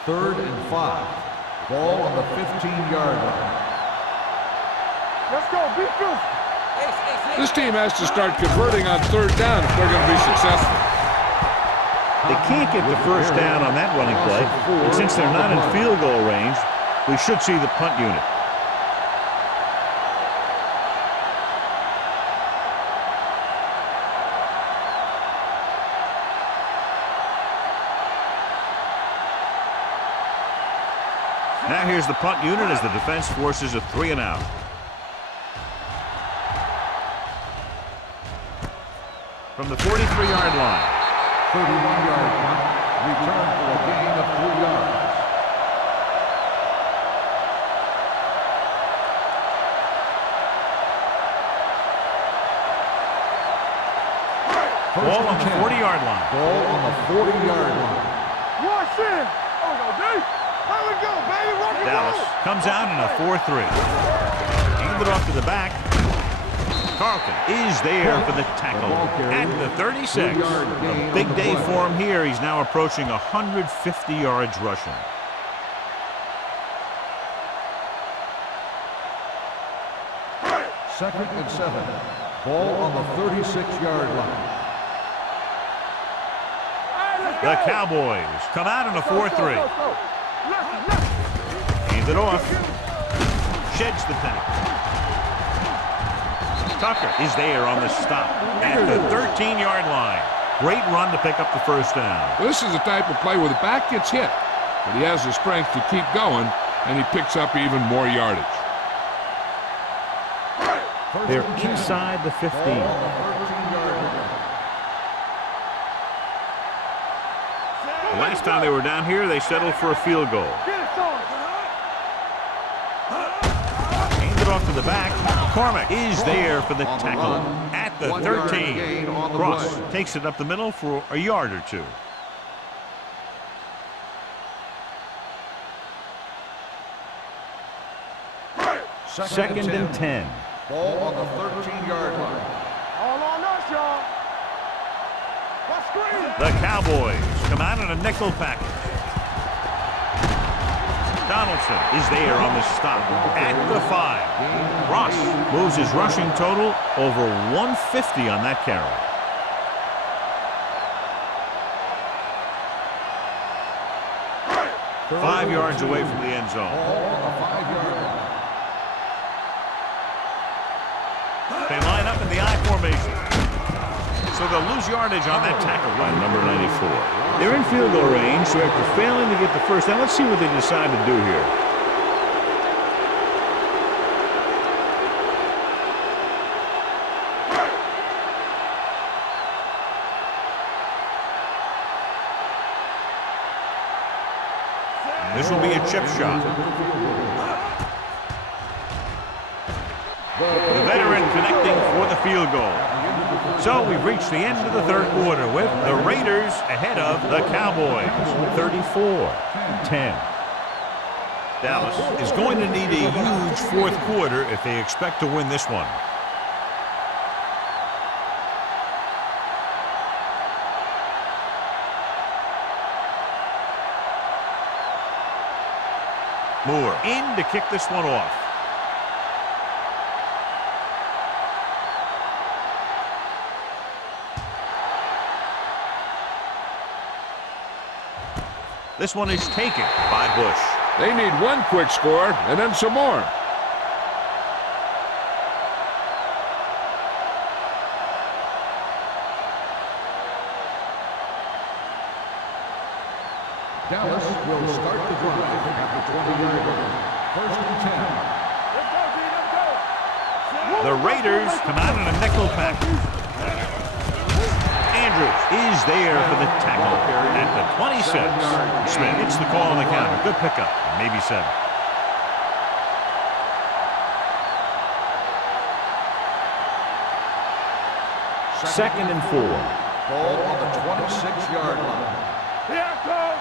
Third and 5. Ball on the 15-yard line. Let's go. Be good. This team has to start converting on third down if they're going to be successful. They can't get the first down on that running play. And since they're not in field goal range, we should see the punt unit. Now here's the punt unit as the defense forces a 3-and-out. From the 43-yard line. 31-yard punt. Return for a gain of 3 yards. Ball on the 40-yard line. Ball on the 40-yard line. Watch in. Oh, no, D. Here we go, baby. Rock and Dallas roll. comes out in a 4-3. Hand it off to the back. Carlton is there for the tackle at the 36. A big day for him here. He's now approaching 150 yards rushing. Second and 7. Ball on the 36-yard line. The Cowboys come out in a 4-3. Hand it off. Sheds the penalty. Tucker is there on the stop at the 13-yard line. Great run to pick up the first down. Well, this is the type of play where the back gets hit, but he has the strength to keep going, and he picks up even more yardage. They're inside the 15. The last time they were down here, they settled for a field goal. Hand it off to the back. McCormick is there for the tackle at the 13. Cross takes it up the middle for a yard or two. Second and 10. Ball on the 13-yard line. All on us, y'all. Let's screen. The Cowboys come out in a nickel package. Donaldson is there on the stop at the 5. Ross moves his rushing total over 150 on that carry. Third 5 yards away from the end zone. Ball on the 5-yard line. They line up in the I formation. So they'll lose yardage on that tackle by number 94. They're in field goal range, so after failing to get the first down, let's see what they decide to do here. This will be a chip shot. The veteran connecting for the field goal. So we've reached the end of the third quarter with the Raiders ahead of the Cowboys, 34-10. Dallas is going to need a huge fourth quarter if they expect to win this one. Moore in to kick this one off. This one is taken by Bush. They need one quick score and then some more. Dallas will start the drive at the 20-yard line. First and 10. Let's go, D. Let's go. The Raiders come out in a nickel package. Andrews is there for the tackle at the 26. Smith hits the call on the counter. Good pickup, maybe 7. Second and 4. Ball on the 26-yard line. Here I come.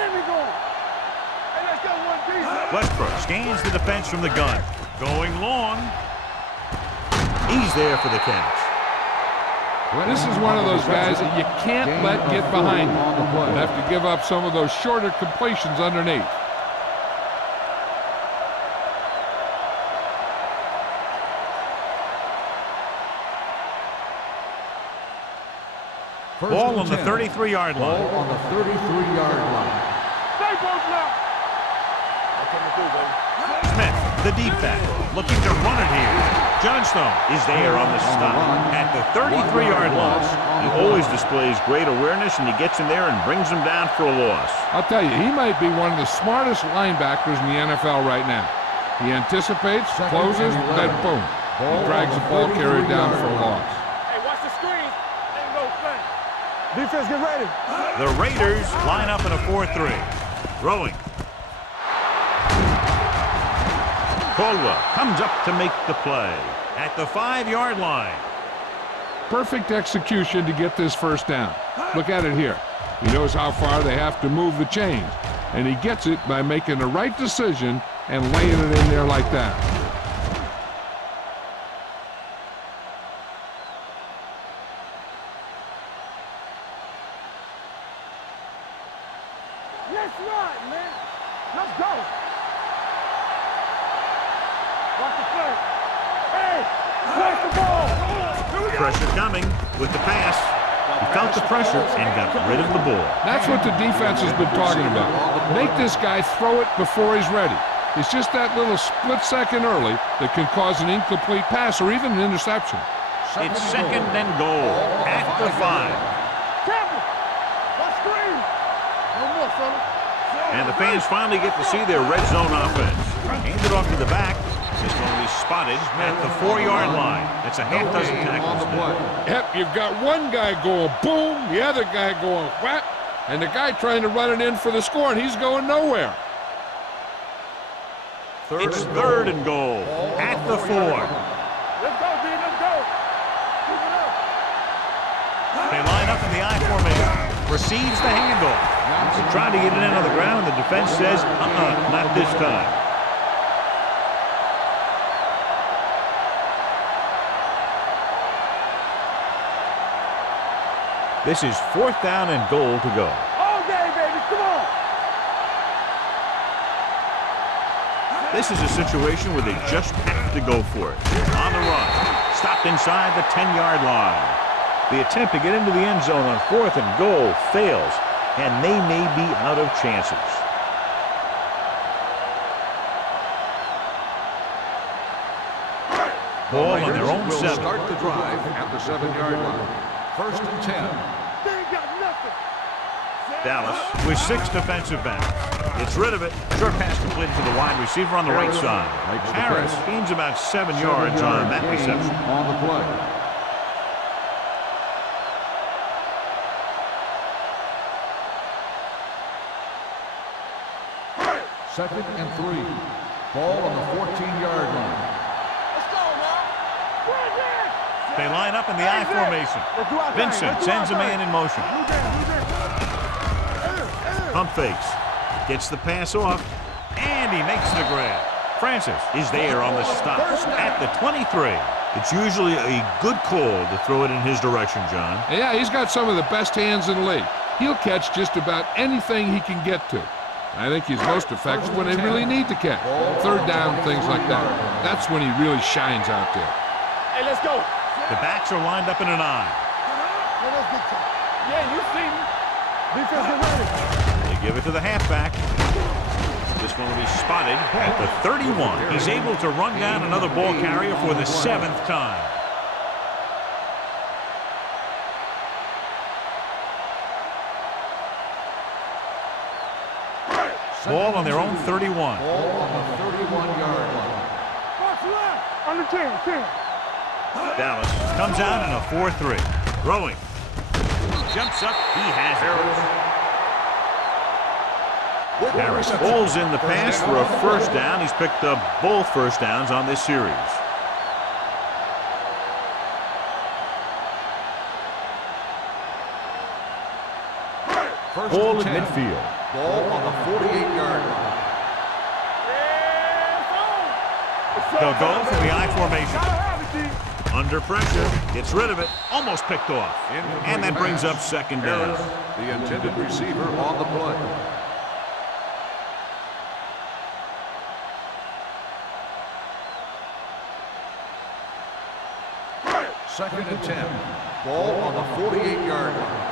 Let me go. Hey, let's go one piece. Westbrook scans the defense from the gun. Going long. He's there for the catch. This is one of those guys that you can't let get behind you. You have to give up some of those shorter completions underneath. Ball on the 33-yard line. Ball on the 33-yard line. Stay both now. What can we do, baby? Smith, the deep back, looking to run it here. Johnstone is there on the stop at the 33-yard line. He always displays great awareness, and he gets in there and brings him down for a loss. I'll tell you, he might be one of the smartest linebackers in the NFL right now. He anticipates, closes, then boom. He drags the ball carrier down for a loss. Hey, watch the screen. There you go, thanks. Defense, get ready. The Raiders line up in a 4-3. Throwing. Caldwell comes up to make the play at the 5-yard line. Perfect execution to get this first down. Look at it here. He knows how far they have to move the chains, and he gets it by making the right decision and laying it in there like that. Let's ride, man. Let's go. Watch the play. Hey, watch the ball. Here we go. Pressure coming with the pass. He felt the pressure and got rid of the ball. That's what the defense has been talking about. Make this guy throw it before he's ready. It's just that little split second early that can cause an incomplete pass or even an interception. It's second and goal at the 5. Campbell, let's screen. No more, fella. And the fans finally get to see their red zone offense. Handed off to the back. This one will be spotted at the 4-yard line. That's a half dozen tackles. Yep, you've got one guy going boom, the other guy going whap, and the guy trying to run it in for the score, and he's going nowhere. It's third and goal at the 4. Let's go, D. Let's go. Keep it up. They line up in the I formation. Receives the handoff. Trying to get it in on the ground, and the defense says, not this time. This is 4th down and goal to go. All day, baby. Come on. This is a situation where they just have to go for it. On the run. Stopped inside the 10-yard line. The attempt to get into the end zone on 4th and goal fails, and they may be out of chances. Ball on their own 7. Start the drive at the 7-yard line. 1st and 10. They ain't got nothing. Dallas with 6 defensive backs. Gets rid of it. Short pass completed to the wide receiver on the right side. Harris gains about 7 yards on that reception. On the play. Second and 3. Ball on the 14-yard line. Let's go, now. Brandon! They line up in the I formation. Vincent sends a man in motion. Pump fakes. Gets the pass off. And he makes the grab. Francis is there on the stop at the 23. It's usually a good call to throw it in his direction, John. Yeah, he's got some of the best hands in the league. He'll catch just about anything he can get to. I think he's most effective when they really need to catch. 3rd down, things like that. That's when he really shines out there. Hey, let's go. The backs are lined up in an I. Yeah, you see me. Defense, get ready. They give it to the halfback. This one will be spotted at the 31. He's able to run down another ball carrier for the 7th time. Ball on their own 31. Ball on the 31-yard line. Watch left. On the 10. Dallas comes out in a 4-3. Throwing. Jumps up. He has it. Harris pulls in the pass for a first down. He's picked up both first downs on this series. Ball at midfield. Ball on the 48-yard line. They'll go from the I formation. Under pressure. Gets rid of it. Almost picked off. And that brings up second down. The intended receiver on the play. Second and 10. Ball on the 48-yard line.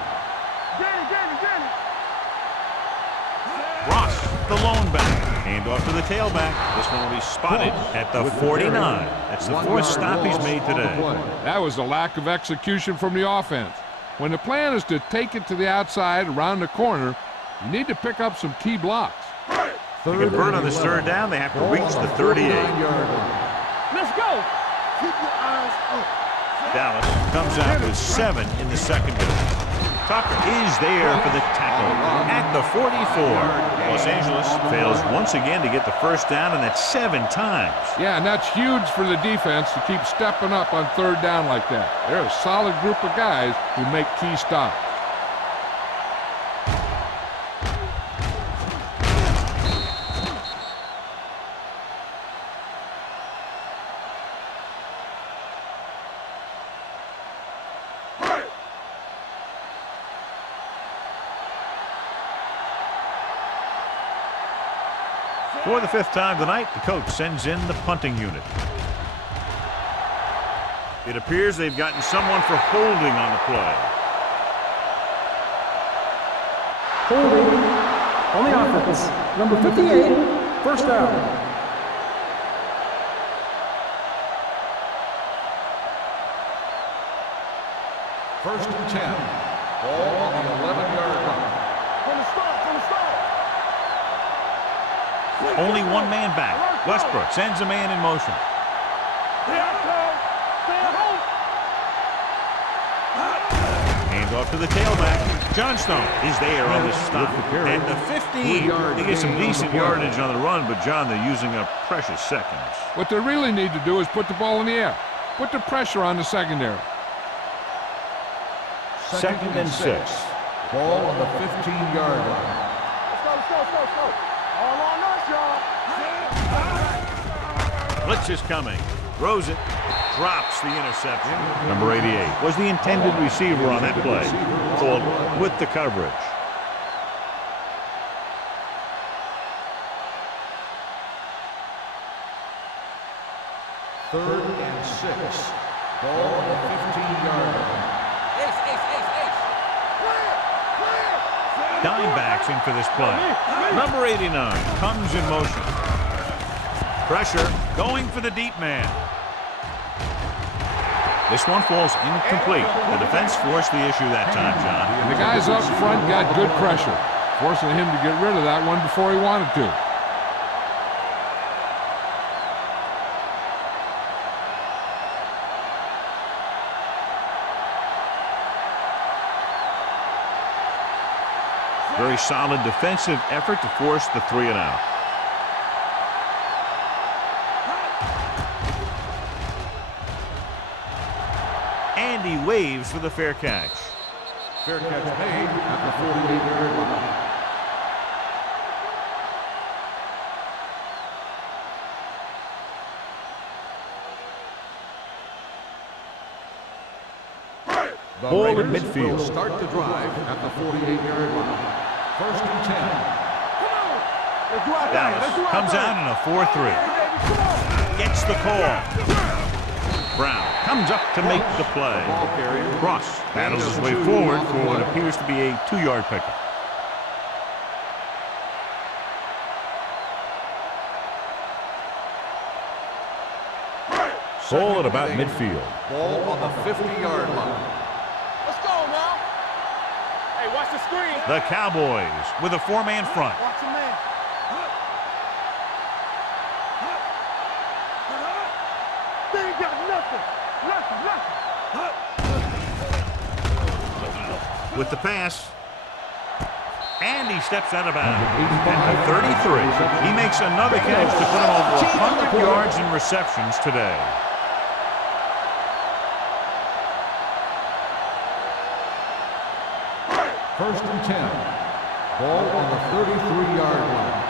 Ross, the lone back. Hand off to the tailback. This one will be spotted at the 49. That's the fourth stop he's made today. That was a lack of execution from the offense. When the plan is to take it to the outside around the corner, you need to pick up some key blocks. To convert on this third down, they have to reach the 38. Let's go. Keep your eyes up. Dallas comes out with 7 in the secondary. Tucker is there for the tackle at the 44. Los Angeles fails once again to get the first down, and that's 7 times. Yeah, and that's huge for the defense to keep stepping up on third down like that. They're a solid group of guys who make key stops. For the 5th time tonight, the coach sends in the punting unit. It appears they've gotten someone for holding on the play. Holding on the offense. Number 58, first down. First and 10. Ball on the 11-yard line. From the start. Only one man back. Westbrook sends a man in motion. Hand off to the tailback. Johnstone is there on the stop. And the 15. They get some decent yardage on the run, but John, they're using up precious seconds. What they really need to do is put the ball in the air. Put the pressure on the secondary. Second and 6. Ball on the 15-yard line. Let's go. All on us, y'all. Blitz is coming. Throws it. Drops the interception. Number 88 was the intended receiver on that play. Called with the coverage. Third and 6. Ball on the 15-yard line. Dime backs in for this play. Number 89 comes in motion. Pressure going for the deep man. This one falls incomplete. The defense forced the issue that time, John. And the guys up front got good pressure, forcing him to get rid of that one before he wanted to. Very solid defensive effort to force the 3 and out. And he waves for the fair catch. Fair catch made at the 48-yard line. Ball in midfield. Will start the drive at the 48-yard line. First and 10. Dallas comes out in a 4-3. Gets the call. Brown comes up to make the play. Ross battles his way forward for what appears to be a 2-yard pickup. Ball at about midfield. Ball on the 50-yard line. Let's go now. Hey, watch the screen. The Cowboys with a 4-man front. Watch the man. They ain't got nothing. With the pass. And he steps out of bounds at the 33. He makes another catch to put him over 100 yards in receptions today. First and 10. Ball on the 33-yard line.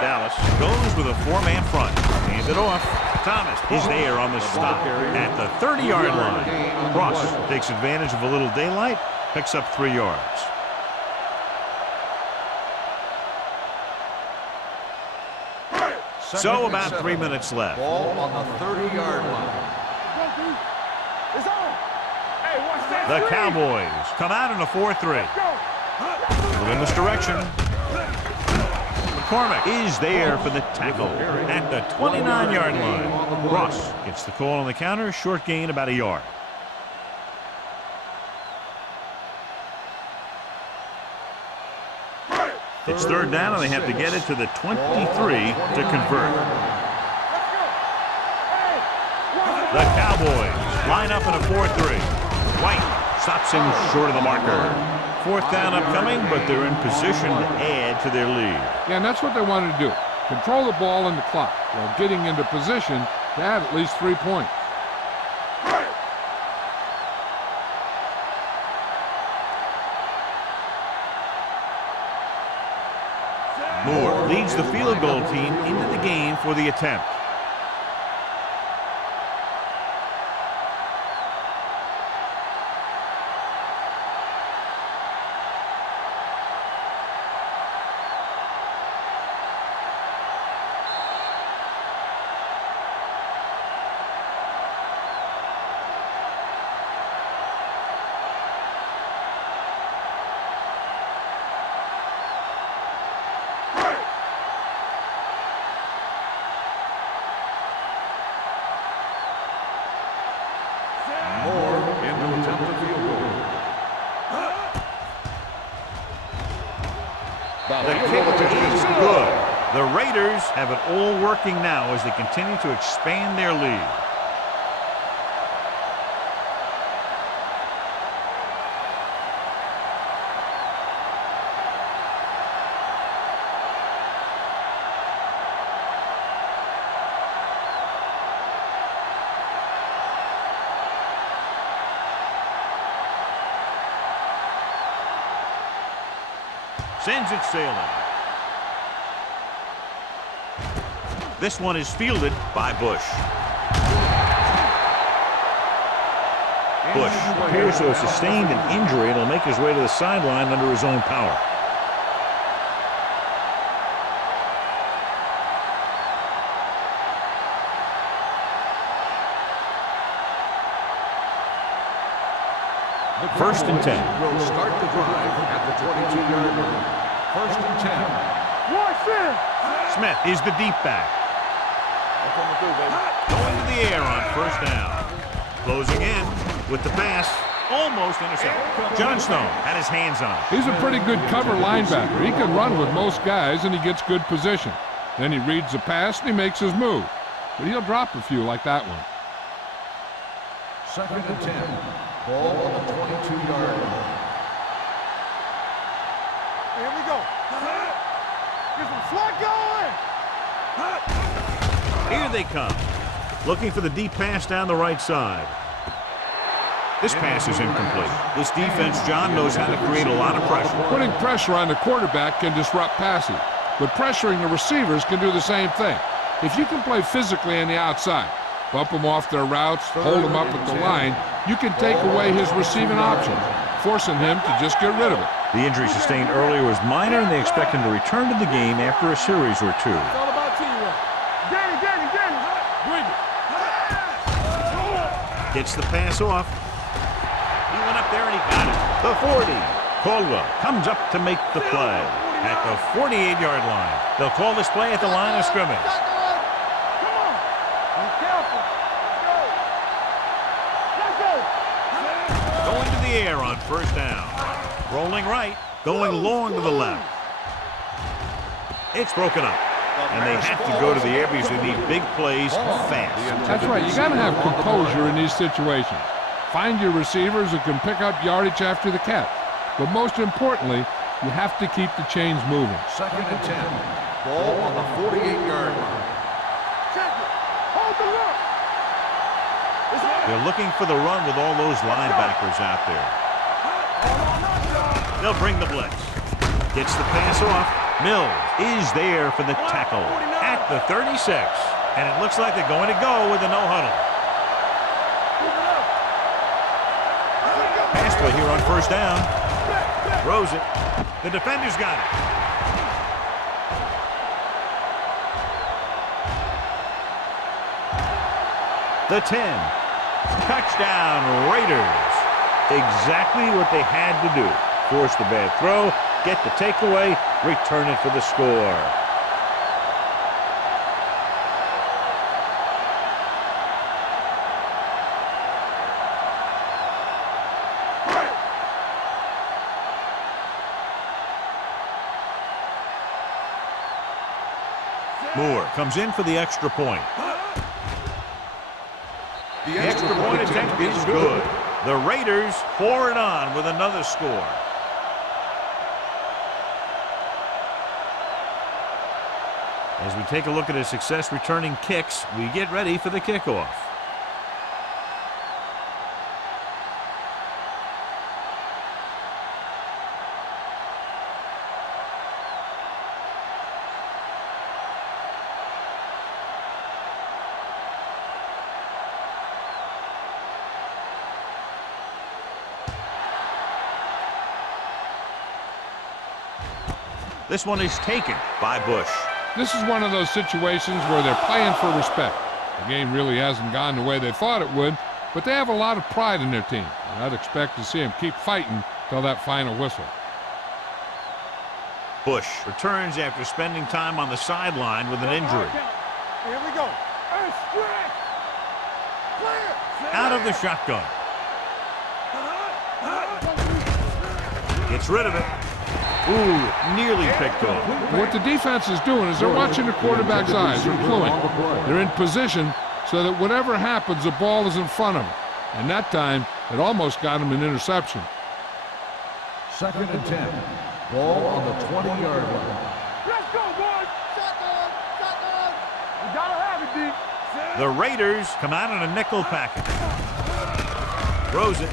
Dallas goes with a four-man front. Hands it off. Thomas is there on the stop at the 30-yard line. Ross takes advantage of a little daylight, picks up 3 yards. So about 3 minutes left. Ball on the 30-yard line. The Cowboys come out in a 4-3. In this direction. McCormick is there for the tackle at the 29-yard line. Ross gets the call on the counter. Short gain about a yard. It's third down, and they have to get it to the 23 to convert. The Cowboys line up in a 4-3. White stops him short of the marker. Fourth down upcoming, but they're in position to add to their lead. Yeah, and that's what they wanted to do. Control the ball and the clock while getting into position to add at least 3 points. Moore leads the field goal team into the game for the attempt. The kick is good. The Raiders have it all working now as they continue to expand their lead. Sends it sailing. This one is fielded by Bush. Bush appears to have sustained an injury and will make his way to the sideline under his own power. First and 10. Will start the drive at the 22-yard line. First and 10. Smith is the deep back. Going to the air on first down. Closing in with the pass. Almost intercepted. John Snow had his hands on it. He's a pretty good cover linebacker. He can run with most guys, and he gets good position. Then he reads the pass, and he makes his move. But he'll drop a few like that one. Second and 10. Ball on the 22-yard line. Here we go. Get some slot going. Here they come. Looking for the deep pass down the right side. This pass is incomplete. This defense, John, knows how to create a lot of pressure. Putting pressure on the quarterback can disrupt passing, but pressuring the receivers can do the same thing. If you can play physically on the outside, bump them off their routes, hold them up at the line, you can take away his receiving options, forcing him to just get rid of it. The injury sustained earlier was minor, and they expect him to return to the game after a series or two. It's all about teamwork. Danny. Bring it. Gets the pass off. He went up there and he got it. The 40. Caldwell comes up to make the play at the 48-yard line. They'll call this play at the line of scrimmage. Come on. Be careful. Let's go. Going to the air on first down. Rolling right, going long to the left. It's broken up. And they have to go to the air because they need big plays fast. That's right. You got to have composure in these situations. Find your receivers who can pick up yardage after the catch. But most importantly, you have to keep the chains moving. 2nd and 10. Ball on the 48-yard line. Check it. Hold the look. They're looking for the run with all those linebackers out there. They'll bring the blitz. Gets the pass off. Mills is there for the tackle at the 36. And it looks like they're going to go with a no huddle. Pass play here on first down. Throws it. The defender's got it. The 10. Touchdown, Raiders. Exactly what they had to do. Force the bad throw, get the takeaway, return it for the score. Moore comes in for the extra point. The extra point attempt is good. The Raiders pour it on with another score. As we take a look at his success returning kicks, we get ready for the kickoff. This one is taken by Bush. This is one of those situations where they're playing for respect. The game really hasn't gone the way they thought it would, but they have a lot of pride in their team. And I'd expect to see them keep fighting till that final whistle. Bush returns after spending time on the sideline with an injury. Here we go. Out of the shotgun. Gets rid of it. Ooh, nearly picked off. What the defense is doing is they're watching the quarterback's eyes. They're fluent. They're in position so that whatever happens, the ball is in front of them. And that time, it almost got him an interception. 2nd and 10. Ball on the 20-yard line. Let's go, boys. Shotgun. Shotgun. We gotta have it, D. The Raiders come out in a nickel package. Throws it.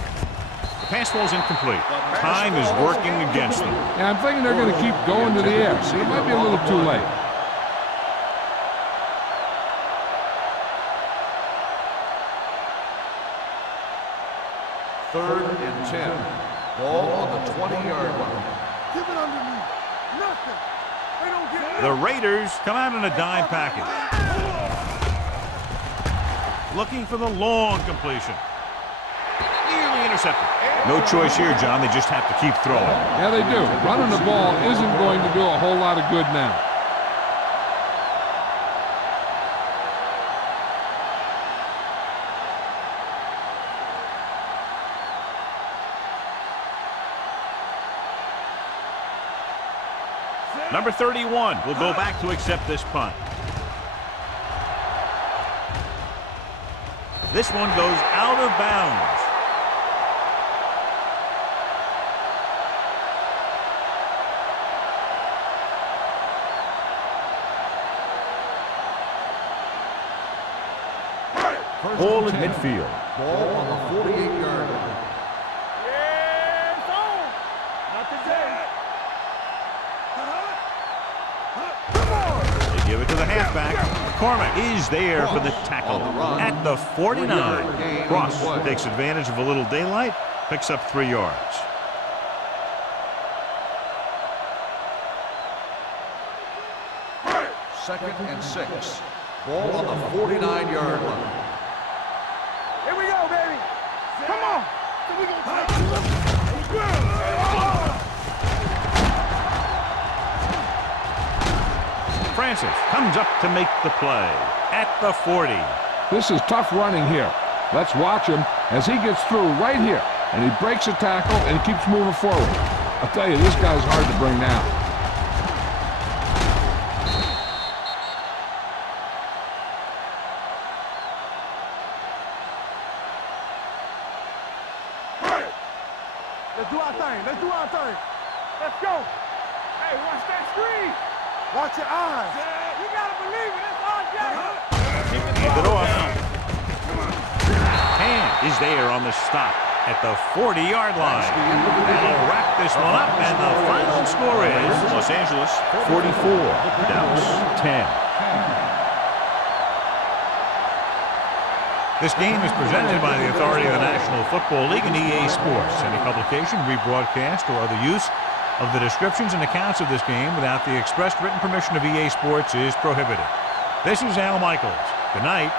The pass ball's incomplete. Time is working against them. Yeah, I'm thinking they're going to keep going to the air. See, it might be a little too late. Third and 10. Ball on the 20-yard line. Keep it underneath. Nothing. They don't get it. The Raiders come out in a dime package. Looking for the long completion. Nearly intercepted. No choice here, John. They just have to keep throwing. Yeah, they do. Running the ball isn't going to do a whole lot of good now. Number 31 will go back to accept this punt. This one goes out of bounds. Ball at midfield. Ball on the 48-yard line. Yeah, it's on. Not today. They give it to the halfback. McCormick is there for the tackle at the 49. Cross takes advantage of a little daylight, picks up 3 yards. Second and 6. Ball on the 49-yard line. Here we go, baby. Come on. We gonna take Francis comes up to make the play at the 40. This is tough running here. Let's watch him as he gets through right here. And he breaks a tackle and keeps moving forward. I'll tell you, this guy's hard to bring down. Let's do our thing. Let's do our thing. Let's go. Hey, watch that screen. Watch your eyes. You gotta believe it. It's all Jay. Hand it off. Hand is there on the stop at the 40-yard line. That'll wrap this one up, and the final score is Los Angeles 44, Dallas 10. This game is presented by the authority of the National Football League and EA Sports. Any publication, rebroadcast, or other use of the descriptions and accounts of this game without the expressed written permission of EA Sports is prohibited. This is Al Michaels. Good night.